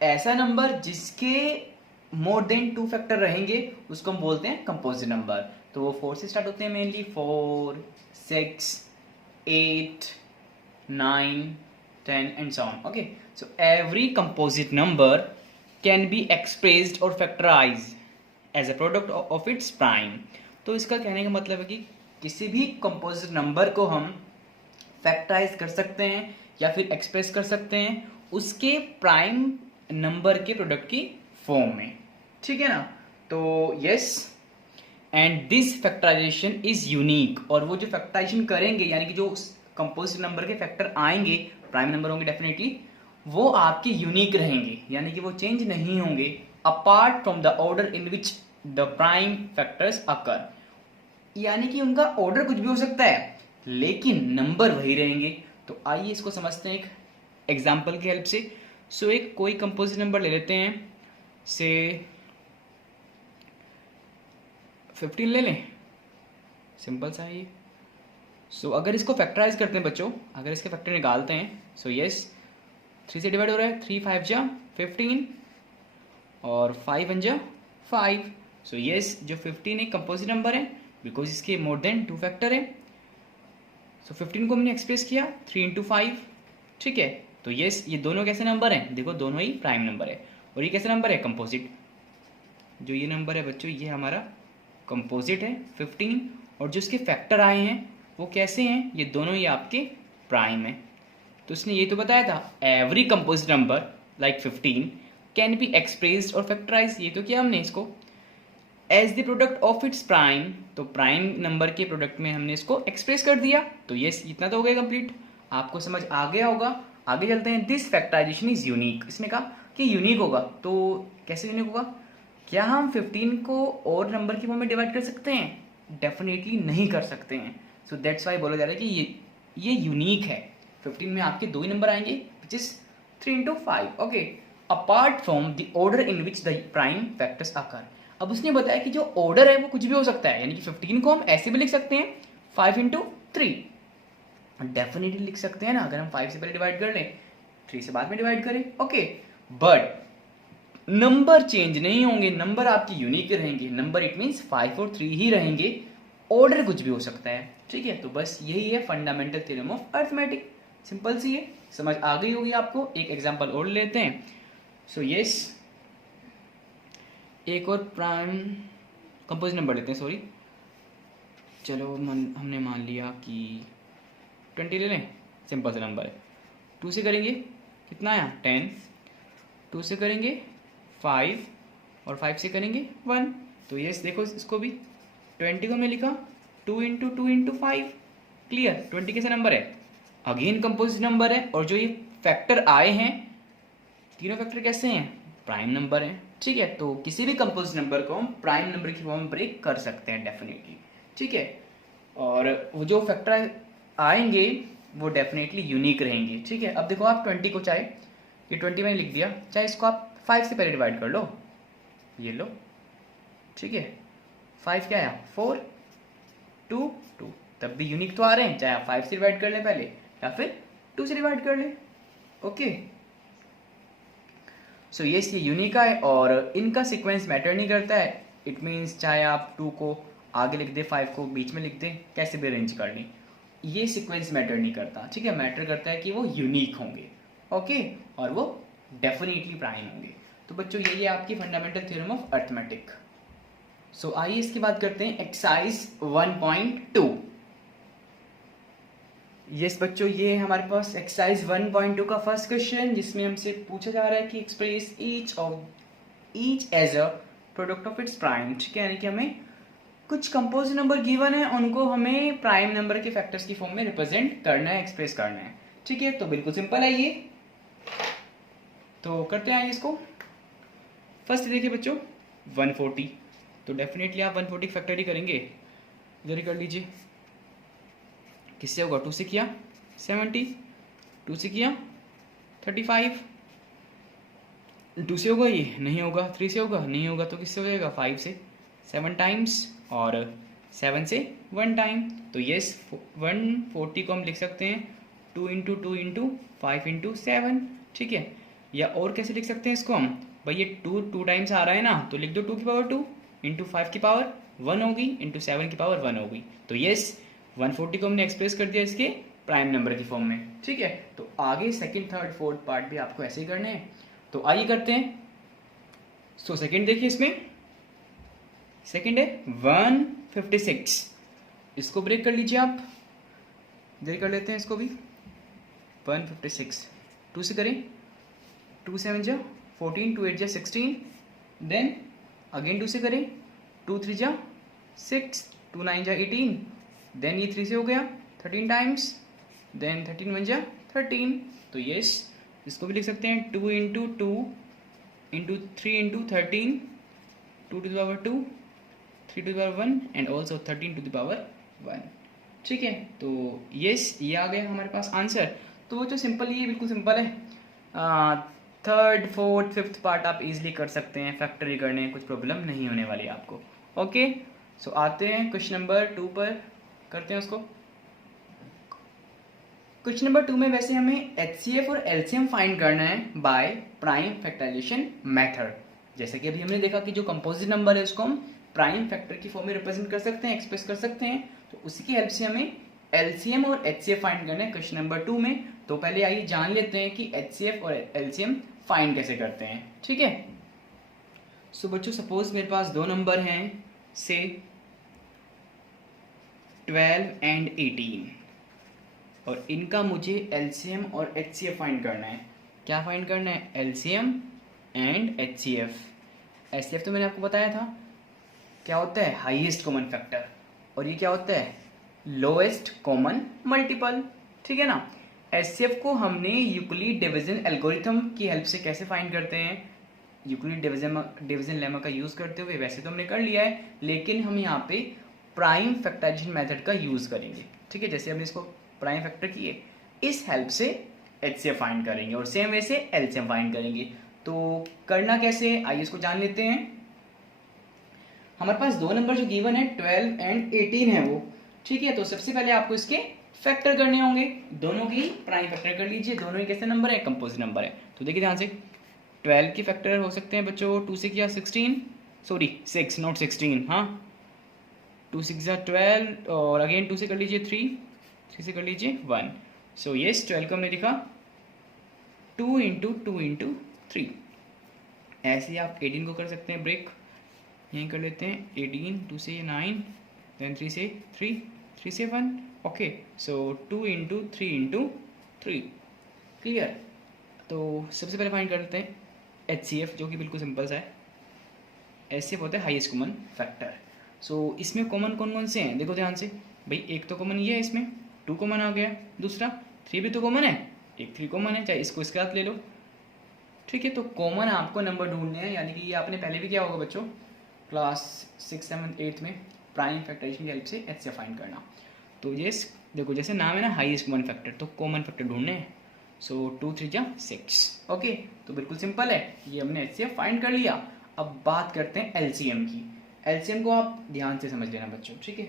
ऐसा नंबर जिसके मोर देन 2 फैक्टर रहेंगे उसको हम बोलते हैं कंपोजिट नंबर। तो वो 4 से स्टार्ट होते हैं mainly, 4, 6, 8, 9, 10 and so on. Okay, so every composite number can be expressed और factorized as a product of its prime. तो इसका कहने का मतलब है कि किसी भी कंपोजिट नंबर को हम फैक्टराइज कर सकते हैं या फिर एक्सप्रेस कर सकते हैं उसके प्राइम नंबर के प्रोडक्ट की फॉर्म में, ठीक है ना। तो yes, and this factorisation is unique, और वो जो फैक्टराइजेशन करेंगे यानी कि जो उस कंपोजिट नंबर के फैक्टर आएंगे, प्राइम नंबर होंगे डेफिनेटली, वो आपके यूनिक रहेंगे, यानी कि वो चेंज नहीं होंगे apart from the order in which the prime factors occur. यानी कि उनका ऑर्डर कुछ भी हो सकता है लेकिन नंबर वही रहेंगे। तो आइए इसको समझते हैं एक एग्जाम्पल की हेल्प से। सो एक कोई कंपोजिट नंबर ले लेते हैं, से 15 ले लें, सिंपल सा है ये। सो अगर इसको फैक्टराइज करते हैं बच्चों, अगर इसके फैक्टर निकालते हैं, सो यस 3 से डिवाइड हो रहा है, 3 5 जा 15 और 5 1 जा 5। सो यस, जो 15 एक कंपोजिट नंबर है बिकॉज इसके मोर देन 2 फैक्टर है। सो 15 को हमने एक्सप्रेस किया 3 इंटू 5, ठीक है। तो यस, ये दोनों कैसे नंबर हैं, देखो दोनों ही प्राइम नंबर है। और ये कैसे नंबर है, कंपोजिट। जो ये नंबर है बच्चों ये हमारा कंपोजिट है 15, और जो इसके फैक्टर आए हैं वो कैसे हैं, ये दोनों ही आपके प्राइम है। तो इसने ये तो बताया था every composite number like 15 can be expressed और फैक्टराइज, ये तो किया हमने इसको as the product of its prime. तो प्राइम नंबर के प्रोडक्ट में हमने इसको एक्सप्रेस कर दिया। तो यस, इतना तो हो गया कंप्लीट, आपको समझ आ गया होगा। आगे चलते हैं, दिस फैक्टराइजेशन इज यूनिक। इसने कहा कि यूनिक होगा, तो कैसे यूनिक होगा, क्या हम 15 को और नंबर की फॉर्म में डिवाइड कर सकते हैं, डेफिनेटली नहीं कर सकते हैं। सो दैट्स वाई बोला जा रहा है कि ये यूनिक है। 15 में आपके 2 ही नंबर आएंगे which is 3 into 5, okay, apart from the order in which the prime factors आकर। अब उसने बताया कि जो ऑर्डर है वो कुछ भी हो सकता है, यानी कि 15 को हम ऐसे भी लिख सकते हैं 5 इंटू 3, डेफिनेटली लिख सकते हैं ना, अगर हम 5 से पहले डिवाइड कर लें 3 से बाद में डिवाइड करें, ओके। बट नंबर चेंज नहीं होंगे, नंबर आपके यूनिक रहेंगे। नंबर इट मीन्स 5 और 3 ही रहेंगे, ऑर्डर कुछ भी हो सकता है, ठीक है। तो बस यही है fundamental theorem of arithmetic, simple सी है, समझ आ गई होगी आपको। एक एग्जांपल और लेते हैं। सो यस, एक और प्राइम कंपोजिट नंबर लेते हैं, सॉरी, चलो हमने मान लिया कि 20 ले लें, सिंपल सा नंबर है। 2 से करेंगे कितना आया 10, 2 से करेंगे 5 और 5 से करेंगे 1। तो यस देखो इसको भी 20 को हमने लिखा 2 इंटू 2 इंटू 5, क्लियर। 20 कैसे नंबर है, अगेन कंपोजिट नंबर है, और जो ये फैक्टर आए हैं तीनों फैक्टर कैसे हैं, प्राइम नंबर है, ठीक है। तो किसी भी कंपोजिट नंबर को हम प्राइम नंबर की फॉर्म में ब्रेक कर सकते हैं डेफिनेटली, ठीक है। और वो जो फैक्टर आएंगे वो डेफिनेटली यूनिक रहेंगे, ठीक है। अब देखो आप 20 को, चाहे ये 20 मैंने लिख दिया, चाहे इसको आप 5 से पहले डिवाइड कर लो, ये लो, ठीक है। 5 क्या आया 4 2 2, तब भी यूनिक तो आ रहे हैं, चाहे आप 5 से डिवाइड कर लें पहले या फिर 2 से डिवाइड कर लें, ओके। सो यस, ये यूनिक है और इनका सीक्वेंस मैटर नहीं करता है। इट मीन्स चाहे आप 2 को आगे लिख दें, 5 को बीच में लिख दें, कैसे भी अरेंज कर लें, ये सीक्वेंस मैटर नहीं करता, ठीक है। मैटर करता है कि वो यूनिक होंगे, ओके, और वो डेफिनेटली प्राइम होंगे। तो बच्चों यही है आपकी फंडामेंटल थ्योरम ऑफ अरिथमेटिक। सो आइए इसकी बात करते हैं एक्सरसाइज 1.2। यस बच्चों, ये हमारे पास एक्सरसाइज 1.2 का फर्स्ट क्वेश्चन, जिसमें हमसे पूछा जा रहा है कि express each as a product of its prime, ठीक है। यानी कि हमें कुछ कंपोजिट नंबर गिवन है, उनको हमें प्राइम नंबर के फैक्टर्स की फॉर्म में रिप्रेजेंट करना है, एक्सप्रेस करना है, ठीक है। तो बिल्कुल सिंपल है ये, तो करते हैं इसको। फर्स्ट देखिए बच्चों 140, तो डेफिनेटली आप 140 फैक्टर ही करेंगे, इधर ही कर लीजिए। किससे होगा, 2 से किया 70, 2 से किया 35, 2 से होगा ये नहीं होगा, 3 से होगा नहीं होगा, तो किससे हो जाएगा 5 से, 7 टाइम्स और 7 से 1 टाइम। तो यस 140 को हम लिख सकते हैं 2 इंटू 2 इंटू 5 इंटू 7, ठीक है। या और कैसे लिख सकते हैं इसको हम, भाई ये 2 टाइम्स आ रहा है ना, तो लिख दो 2 की पावर 2 इंटू 5 की पावर 1 होगी इंटू 7 की पावर 1 होगी। तो यस 140 को हमने एक्सप्रेस कर दिया इसके प्राइम नंबर की फॉर्म में, ठीक है। तो आगे सेकंड थर्ड फोर्थ पार्ट भी आपको ऐसे ही करने हैं, तो आइए करते हैं। सो सेकंड देखिए, इसमें सेकंड है 156, इसको ब्रेक कर लीजिए आप, ब्रेक कर लेते हैं इसको भी। 156 2 से करें, 2 7 जा 14, 2 8 जा 16, देन अगेन 2 से करें, 2 3 जा 6, 2 9 जा 18, देन ये 3 से हो गया 13 टाइम्स, देन 13 1 जा 13। तो यस इसको भी लिख सकते हैं 2 into 2 into 3 into 13, 2 to the power 2, 3 to the power 1 and also 13 to the power 1, ठीक है। तो यस ये आ गया हमारे पास आंसर। तो वो जो सिंपल, ये बिल्कुल सिंपल है। थर्ड फोर्थ फिफ्थ पार्ट आप इजीली कर सकते हैं, फैक्टरी करने कुछ प्रॉब्लम नहीं होने वाली आपको। ओके, सो आते हैं क्वेश्चन नंबर 2 पर, करते हैं उसको। क्वेश्चन नंबर 2 में वैसे हमें HCF और LCM फाइंड करना है बाय प्राइम फैक्टराइजेशन मेथड। जैसे कि अभी हमने देखा कि जो कंपोजिट नंबर है उसको हम प्राइम फैक्टर की फॉर्म में रिप्रेजेंट कर सकते हैं, एक्सप्रेस कर सकते हैं। तो उसी की हेल्प से हमें LCM और HCF फाइंड करना है क्वेश्चन नंबर 2 में। तो पहले आइए जान लेते हैं कि HCF और LCM फाइंड कैसे करते हैं, ठीक है। सो बच्चों सपोज मेरे पास दो नंबर हैं, से 12 एंड 18, और इनका मुझे LCM और HCF फाइंड करना है। क्या फाइंड करना है? LCM and HCF। HCF तो मैंने आपको बताया था क्या होता है, हाईएस्ट कॉमन फैक्टर, और ये क्या होता है, लोएस्ट कॉमन मल्टीपल, ठीक है ना। HCF को हमने यूक्लिड डिवीजन एल्गोरिथम की हेल्प से कैसे फाइंड करते हैं, यूक्लिड डिवीजन लेमा का यूज करते हुए, वैसे तो हमने कर लिया है, लेकिन हम यहाँ पे प्राइम फैक्टराइजेशन मेथड का यूज करेंगे, ठीक है। जैसे हमने इसको प्राइम फैक्टर किए, इस हेल्प से HCF फाइंड करेंगे और सेम वे से LCM फाइंड करेंगे। तो करना कैसे, आइए इसको जान लेते हैं। हमारे पास दो नंबर जो गिवन है 12 एंड 18 है वो, ठीक है। तो सबसे पहले आपको इसके फैक्टर करने होंगे, दोनों की प्राइम फैक्टर कर लीजिए। दोनों ही कैसे नंबर है, कंपोजिट नंबर है। तो देखिए ध्यान से, 12 के फैक्टर हो सकते हैं बच्चों, 2 से किया 16, सॉरी 6 नॉट 16, हाँ 2 6 12, और अगेन 2 से कर लीजिए 3 से कर लीजिए 1। सो यस 12 को हमने लिखा 2 इंटू 2 इंटू 3। ऐसे ही आप 18 को कर सकते हैं ब्रेक, यहीं कर लेते हैं 18, 2 से 9, देन 3 से 3, 3 से 1, ओके। सो 2 इंटू 3 इंटू 3, क्लियर। तो सबसे पहले फाइंड करते हैं HCF, जो कि बिल्कुल सिंपल सा है। HCF होता है हाईएस्ट कॉमन फैक्टर। सो इसमें कॉमन कौन कौन से हैं, देखो ध्यान से, भाई एक तो कॉमन ये है, इसमें 2 कॉमन आ गया, दूसरा 3 भी तो कॉमन है, एक 3 कॉमन है, चाहे इसको इसके साथ ले लो, ठीक है। तो कॉमन आपको नंबर ढूंढने हैं, यानी कि ये आपने पहले भी किया होगा बच्चों क्लास 6 7 8 में, प्राइम फैक्टराइजेशन की हेल्प से HCF फाइंड करना। तो ये देखो जैसे नाम है ना हाईएस्ट कॉमन फैक्टर, तो कॉमन फैक्टर ढूंढने हैं। सो 2 3 जा 6, ओके। तो बिल्कुल सिंपल है, ये हमने HCF फाइंड कर लिया। अब बात करते हैं LCM की। LCM को आप ध्यान से समझ लेना बच्चों, ठीक है,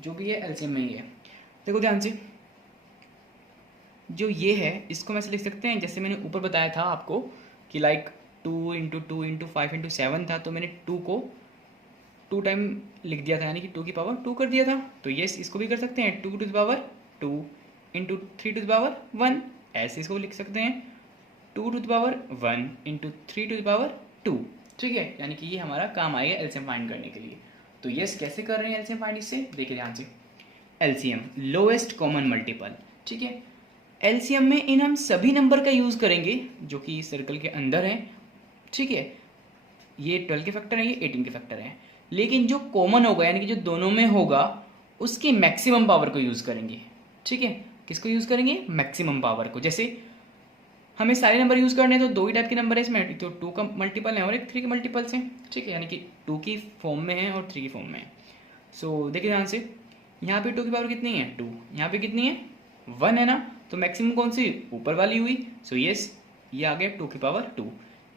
जो भी है LCM में ही है। देखो ध्यान से, जो ये है इसको मैं लिख सकते हैं, जैसे मैंने ऊपर बताया था आपको कि लाइक 2 इंटू 2 इंटू 5 इंटू 7 था, तो मैंने 2 को 2 टाइम लिख दिया था, यानी कि 2 की पावर 2 कर दिया था। तो ये इसको भी कर सकते हैं 2 to the power 2 into 3 to the power 1, ऐसे इसको लिख सकते हैं 2 to the power 1 into 3 to the power 2, ठीक है। यानी कि ये हमारा काम आएगा LCM फाइंड करने के लिए। तो यस कैसे कर रहे हैं LCM फाइंड, इससे देखिए ध्यान से, LCM लोएस्ट कॉमन मल्टीपल, ठीक है। LCM में इन हम सभी नंबर का यूज करेंगे जो कि सर्कल के अंदर है, ठीक है। ये 12 के फैक्टर है, ये 18 के फैक्टर है, लेकिन जो कॉमन होगा यानी कि जो दोनों में होगा उसकी मैक्सिमम पावर को यूज करेंगे, ठीक है। किसको यूज करेंगे, मैक्सिमम पावर को। जैसे हमें सारे नंबर यूज करने हैं, तो 2 ही टाइप के नंबर है इसमें, तो 2 का मल्टीपल है और एक 3 के मल्टीपल्स हैं, ठीक है, यानी कि 2 की फॉर्म में है और 3 की फॉर्म में है। सो देखिए ध्यान से, यहाँ पे 2 की पावर कितनी है 2, यहाँ पे कितनी है 1 है ना, तो मैक्सिमम कौन सी ऊपर वाली हुई। सो यस ये आ गया 2 की पावर 2।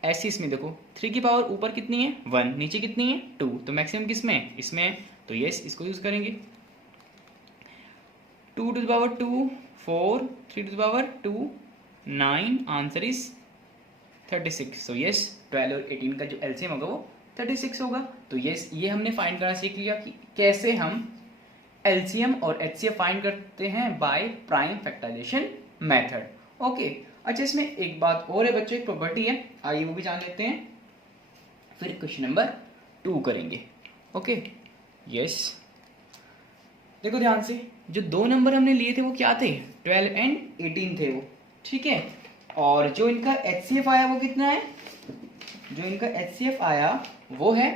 ऐसे इसमें देखो 3 की पावर ऊपर कितनी है 1, नीचे कितनी है 2, तो मैक्सिमम किसमें है इसमें है, तो यस इसको यूज करेंगे। 2 to the power 2 4, 3 to the power 2 9, answer is 36। So yes 12 और 18 का जो एलसीएम होगा वो 36 होगा। तो यस ये हमने फाइंड करना सीख लिया कि कैसे हम एलसीएम और एचसीएफ फाइंड करते हैं by prime factorisation method. Okay, अच्छा इसमें एक बात और है बच्चों, एक प्रॉपर्टी है, आइए वो भी जान लेते हैं, फिर क्वेश्चन नंबर 2 करेंगे। ओके यस देखो ध्यान से, जो 2 नंबर हमने लिए थे वो क्या थे 12 एंड 18 थे वो, ठीक है। और जो इनका एचसीएफ आया वो कितना है, जो इनका एचसीएफ आया वो है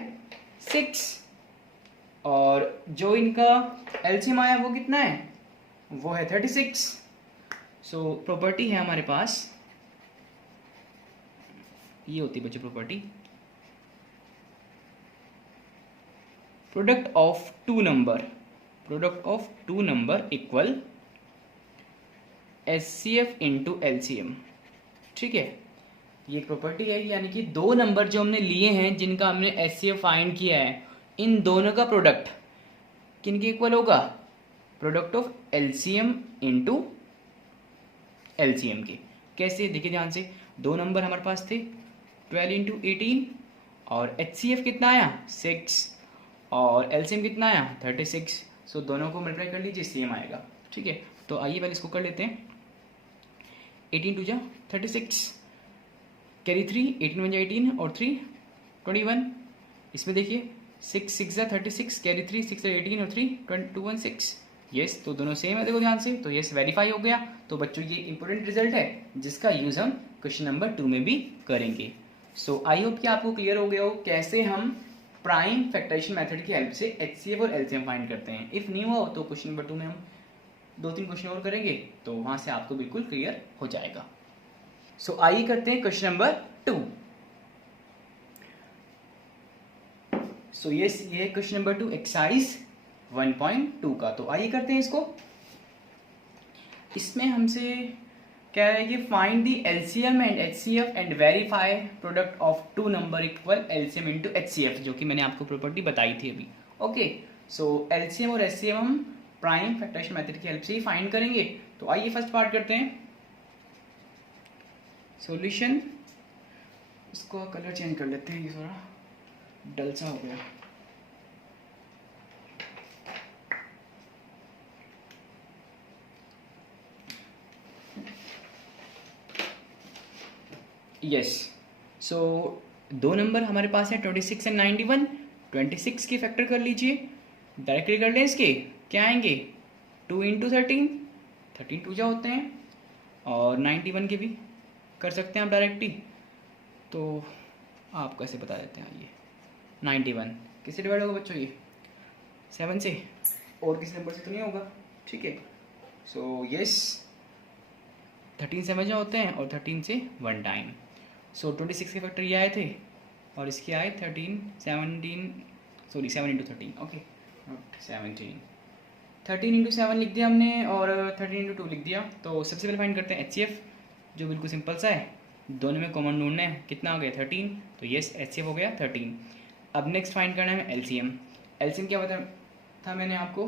6, और जो इनका एलसीएम आया वो कितना है, वो है 36। सो प्रॉपर्टी है हमारे पास, ये होती है बच्चों property, product of two number equal HCF into LCM, ठीक है। ये एक प्रॉपर्टी है, यानी कि 2 नंबर जो हमने लिए हैं जिनका हमने एचसीएफ फाइंड किया है, इन दोनों का प्रोडक्ट किनके इक्वल होगा, product of LCM into LCM के। कैसे देखिए ध्यान से, 2 नंबर हमारे पास थे 12 इंटू 18, और एचसीएफ कितना आया 6, और एलसीएम कितना आया 36। सो दोनों को मल्टीप्लाई कर लीजिए सेम आएगा, ठीक है। तो आइए पहले इसको कर लेते हैं, 18 टू जा 36, कैरी 3, 18 1 जा 18 और 3 21, इसमें देखिए 6 6 जा 36, कैरी 3 6 जा 18 और 3 2 1 6, यस तो दोनों सेम है देखो ध्यान से, तो यस वेरीफाई हो गया। तो बच्चों ये इंपॉर्टेंट रिजल्ट है जिसका यूज हम क्वेश्चन नंबर 2 में भी करेंगे। सो आई होप कि आपको क्लियर हो गया हो कैसे हम प्राइम फैक्टराइजेशन मेथड की हेल्प से एचसीएफ और एलसीएम फाइंड करते हैं। इफ नहीं हुआ तो क्वेश्चन नंबर 2 में हम 2-3 क्वेश्चन और करेंगे, तो वहां से आपको बिल्कुल क्लियर हो जाएगा। सो आइए करते हैं क्वेश्चन नंबर 2। सो यस ये है क्वेश्चन नंबर 2 एक्सरसाइज 1.2 का। तो आइए करते हैं इसको। इसमें हमसे कह रहा है कि find the LCM and HCF and verify product of 2 number equal LCM into HCF, जो कि मैंने आपको प्रॉपर्टी बताई थी अभी। ओके सो एलसीएम और एचसीएफ हम प्राइम फैक्टराइजेशन मेथड की हेल्प से ही फाइंड करेंगे। तो आइए फर्स्ट पार्ट करते हैं, सॉल्यूशन। इसको कलर चेंज कर लेते हैं, ये थोड़ा डल सा हो गया। यस सो 2 नंबर हमारे पास है 26 एंड 91। 26 की फैक्टर कर लीजिए, डायरेक्टली कर लें इसके, क्या आएंगे 2 इंटू 13, 13 2 जा होते हैं, और 91 के भी कर सकते हैं आप डायरेक्टली। तो आप कैसे बता देते हैं, आइए 91 किससे डिवाइड होगा बच्चों, ये 7 से, और किसी नंबर से तो नहीं होगा, ठीक है। सो यस 13 7 जा होते हैं, और 13 से 1 टाइम। सो 26 के फैक्टर ये आए थे, और इसके आए 13 17 सॉरी 7 इंटू 13, ओके 13 इंटू 7 लिख दिया हमने, और 13 इंटू 2 लिख दिया। तो सबसे पहले फाइंड करते हैं एचसीएफ, जो बिल्कुल सिंपल सा है, दोनों में कॉमन ढूंढना है, कितना हो गया 13, तो यस एचसीएफ हो गया 13। अब नेक्स्ट फाइंड करना है एलसीएम। एलसीएम क्या बता था मैंने आपको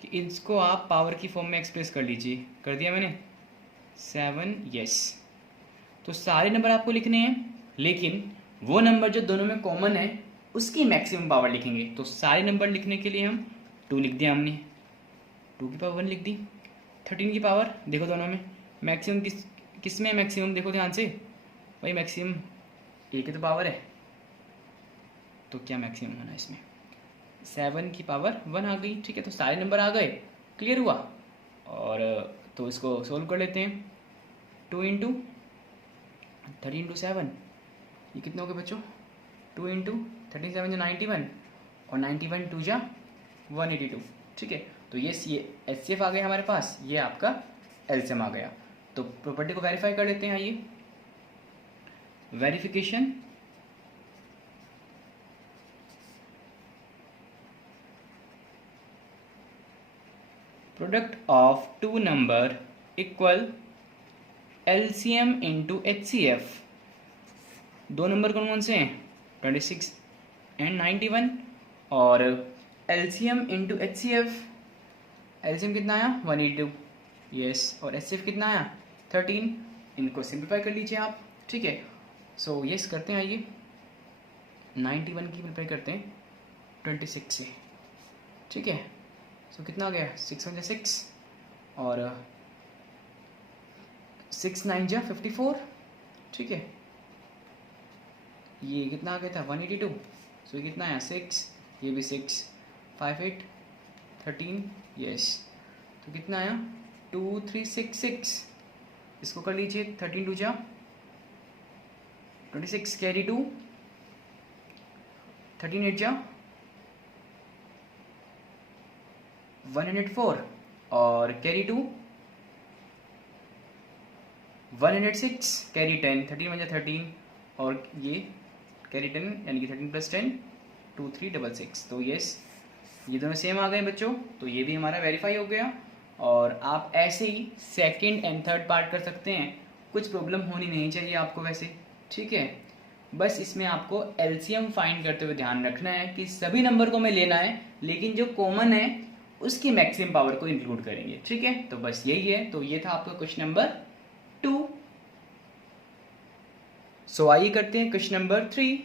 कि इसको आप पावर की फॉर्म में एक्सप्रेस कर लीजिए, कर दिया मैंने 7, यस। तो सारे नंबर आपको लिखने हैं, लेकिन वो नंबर जो दोनों में कॉमन है उसकी मैक्सिमम पावर लिखेंगे। तो सारे नंबर लिखने के लिए हम 2 लिख दिया हमने, 2 की पावर 1 लिख दी। 13 की पावर देखो दोनों में मैक्सिमम किस में मैक्सिमम देखो ध्यान से, भाई मैक्सिमम ए की तो पावर है, तो क्या मैक्सिमम होना है इसमें, 7 की पावर 1 आ गई, ठीक है। तो सारे नंबर आ गए, क्लियर हुआ। और तो इसको सोल्व कर लेते हैं, 2 इंटू 13 इंटू 7, ये कितने हो गए बच्चों, 2 इंटू 13 7 जो 91, और 91 2 जा 182, ठीक है। तो ये एचसीएफ आ गया हमारे पास, ये आपका एलसीएम आ गया। तो प्रॉपर्टी को वेरीफाई कर लेते हैं, आइए verification. Product of 2 number equal LCM into HCF, दो नंबर कौन कौन से हैं, 26 एंड 91, और एलसीएम इंटू HCF, एलसीएम कितना आया 182, यस, और HCF कितना आया 13, इनको सिंप्लीफाई कर लीजिए आप, ठीक है। सो यस करते हैं, आइए 91 की सिंप्लीफाई करते हैं 26 से, ठीक है। सो कितना आ गया 6 1 6 और 6 9 जा 54, ठीक है। ये कितना आ गया था 182, सो कितना आया 6, ये भी 6 5 8 13, यस, तो कितना आया 2 3 6 6, इसको कर लीजिए 13 2 जा 26, कैरी 2, 13 8 जा 104, और कैरी 2 106, कैरी 10, 13 1 जा 13, और ये कैरी 10 यानी कि 13 + 10 2 3 6 6, तो यस ये दोनों सेम आ गए बच्चों, तो ये भी हमारा वेरीफाई हो गया। और आप ऐसे ही सेकंड एंड थर्ड पार्ट कर सकते हैं, कुछ प्रॉब्लम होनी नहीं चाहिए आपको वैसे, ठीक है। बस इसमें आपको एलसीएम फाइंड करते हुए ध्यान रखना है कि सभी नंबर को हमें लेना है, लेकिन जो कॉमन है उसकी मैक्सिमम पावर को इंक्लूड करेंगे, ठीक है। तो बस यही है, तो ये था आपका क्वेश्चन नंबर 2। सो आइए करते हैं क्वेश्चन नंबर 3।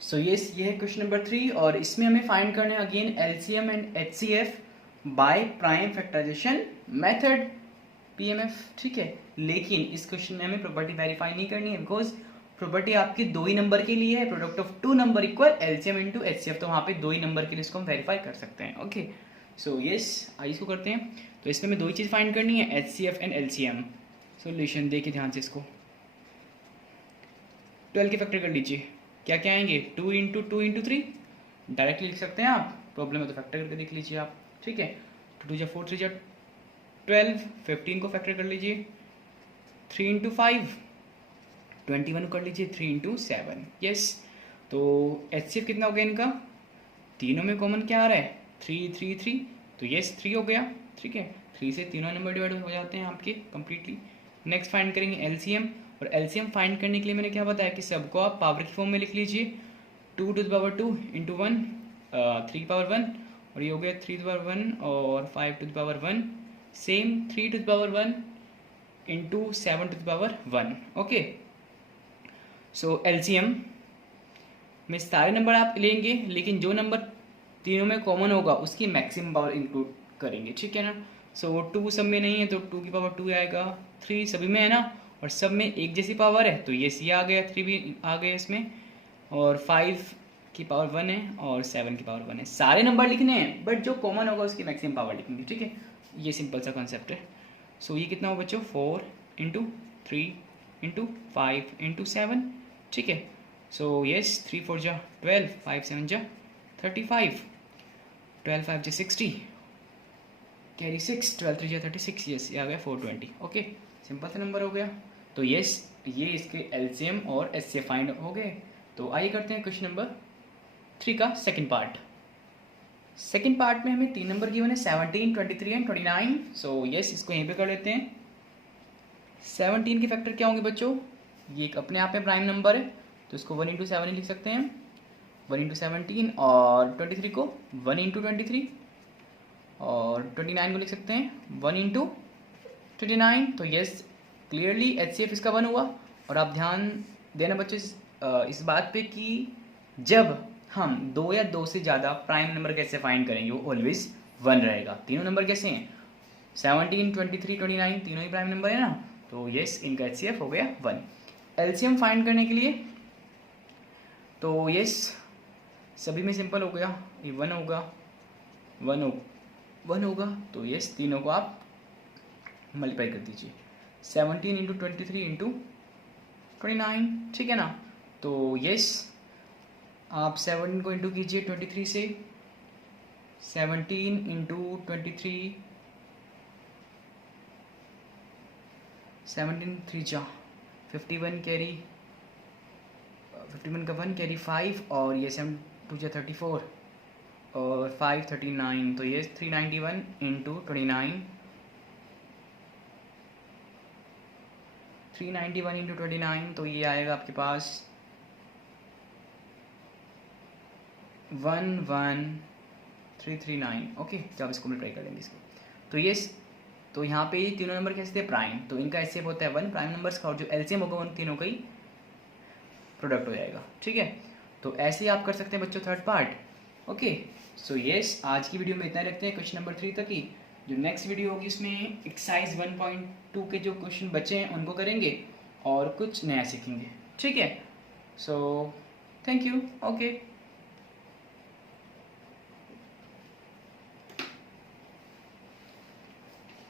सो ये है क्वेश्चन नंबर 3, और इसमें हमें फाइंड करना है again LCM and HCF by prime factorisation method, PMF, ठीक है। लेकिन इस क्वेश्चन में हमें प्रॉपर्टी वेरीफाई नहीं करनी है, बिकॉज प्रॉपर्टी आपकी दो ही नंबर के लिए है, product of two number equal LCM into HCF, तो वहां पे दो ही नंबर के लिए इसको हम वेरीफाई कर सकते हैं, ओके। सो यस आइए इसको करते हैं। तो इसमें हमें दो ही चीज फाइंड करनी है, एचसीएफ एंड एलसीएम। सोल्यूशन देखिए ध्यान से, इसको 12 के फैक्टर कर लीजिए, क्या क्या आएंगे 2 इंटू 2 इंटू 3, डायरेक्टली लिख सकते हैं आप, प्रॉब्लम है तो फैक्टर करके देख लीजिए आप, ठीक है। 2 जा 4 3 जा 12, 15 को फैक्टर कर लीजिए, 3 इंटू 5 21 कर लीजिए, 3 इंटू 7, यस। तो एचसीएफ कितना हो गया इनका, तीनों में कॉमन क्या आ रहा है 3 3 3, तो यस 3 हो गया, ठीक है। 3 से तीनों नंबर डिवाइड हो जाते हैं आपके कंप्लीटली। नेक्स्ट फाइंड करेंगे एलसीएम, और एलसीएम फाइंड करने के लिए मैंने क्या बताया कि सबको आप पावर की फॉर्म में लिख लीजिए, 2 टू द पावर 2 इंटू 1, 3 की पावर 1, और ये हो गया 3 टू द पावर 1 और 5 to the power 1, same 3 to the power 1 into 7 to the power 1, okay. So LCM में सारे नंबर आप लेंगे, लेकिन जो नंबर तीनों में कॉमन होगा उसकी मैक्सिमम पावर इंक्लूड करेंगे, ठीक है ना। सो 2 सब में नहीं है तो 2 की पावर 2 आएगा, 3 सभी में है ना, और सब में एक जैसी पावर है तो ये सी आ गया, 3 भी आ गया इसमें, और 5 की पावर 1 है और 7 की पावर 1 है। सारे नंबर लिखने हैं बट जो कॉमन होगा उसकी मैक्सिमम पावर लिखेंगे, ठीक है। ये सिंपल सा कॉन्सेप्ट है। सो ये कितना हो बच्चों 4 इंटू 3 इंटू 5 इंटू 7, ठीक है। सो यस 3 4 जा 12, 5 7 जा 35, 12 5 जा 60, कैरी 6, 12 3 जा 36, यस ये आ गया 420, ओके। सिंपल सा नंबर हो गया। तो यस ये इसके एलसीएम और एचसीएफ फाइंड हो गए। तो आइए करते हैं क्वेश्चन नंबर 3 का सेकंड पार्ट। सेकंड पार्ट में हमें 3 नंबर गिवन है 17 23 एंड 29। सो यस इसको यहीं पे कर लेते हैं। 17 के फैक्टर क्या होंगे बच्चों, ये एक अपने आप में प्राइम नंबर है तो इसको 1 इंटू 7 ही लिख सकते हैं, 1 इंटू 17, और 23 को 1 इंटू 23, और 29 को लिख सकते हैं 1 इंटू 29। तो यस क्लियरली एचसीएफ इसका 1 हुआ। और आप ध्यान देना बच्चों इस बात पे कि जब हम 2 या 2 से ज़्यादा प्राइम नंबर कैसे फाइंड करेंगे वो ऑलवेज 1 रहेगा। तीनों नंबर कैसे हैं 17 23 29 तीनों ही प्राइम नंबर है ना, तो यस इनका एचसीएफ हो गया 1। एलसीएम फाइंड करने के लिए तो यस सभी में सिंपल हो गया, ये 1 होगा 1 होगा, तो यस तीनों को आप मल्टीप्लाई कर दीजिए 17 इंटू 23 इंटू 29, ठीक है ना। तो यस आप 17 को इंटू कीजिए 23 से, 17 इंटू 23, 17 3 जा 51 कैरी 51 का 1 कैरी 5, और ये 7 2 जा 34 और 5 39, तो ये 391 इंटू 29, 391 इंटू 29, तो ये आएगा आपके पास 11339। ओके, जब इसको मल्टीप्लाई कर लेंगे इसको, तो ये तो यहाँ पे ये तीनों नंबर कैसे थे, प्राइम, तो इनका एचसीएफ होता है 1 प्राइम नंबर्स का, और जो एलसीएम होगा उन तीनों का ही प्रोडक्ट हो जाएगा। ठीक है, तो ऐसे ही आप कर सकते हैं बच्चों third part. Okay, so yes, आज की वीडियो में इतना रखते हैं, क्वेश्चन नंबर 3 तक ही। जो नेक्स्ट वीडियो होगी उसमें एक्सरसाइज 1.2 के जो क्वेश्चन बचे हैं उनको करेंगे और कुछ नया सीखेंगे। ठीक है, सो थैंक यू। ओके।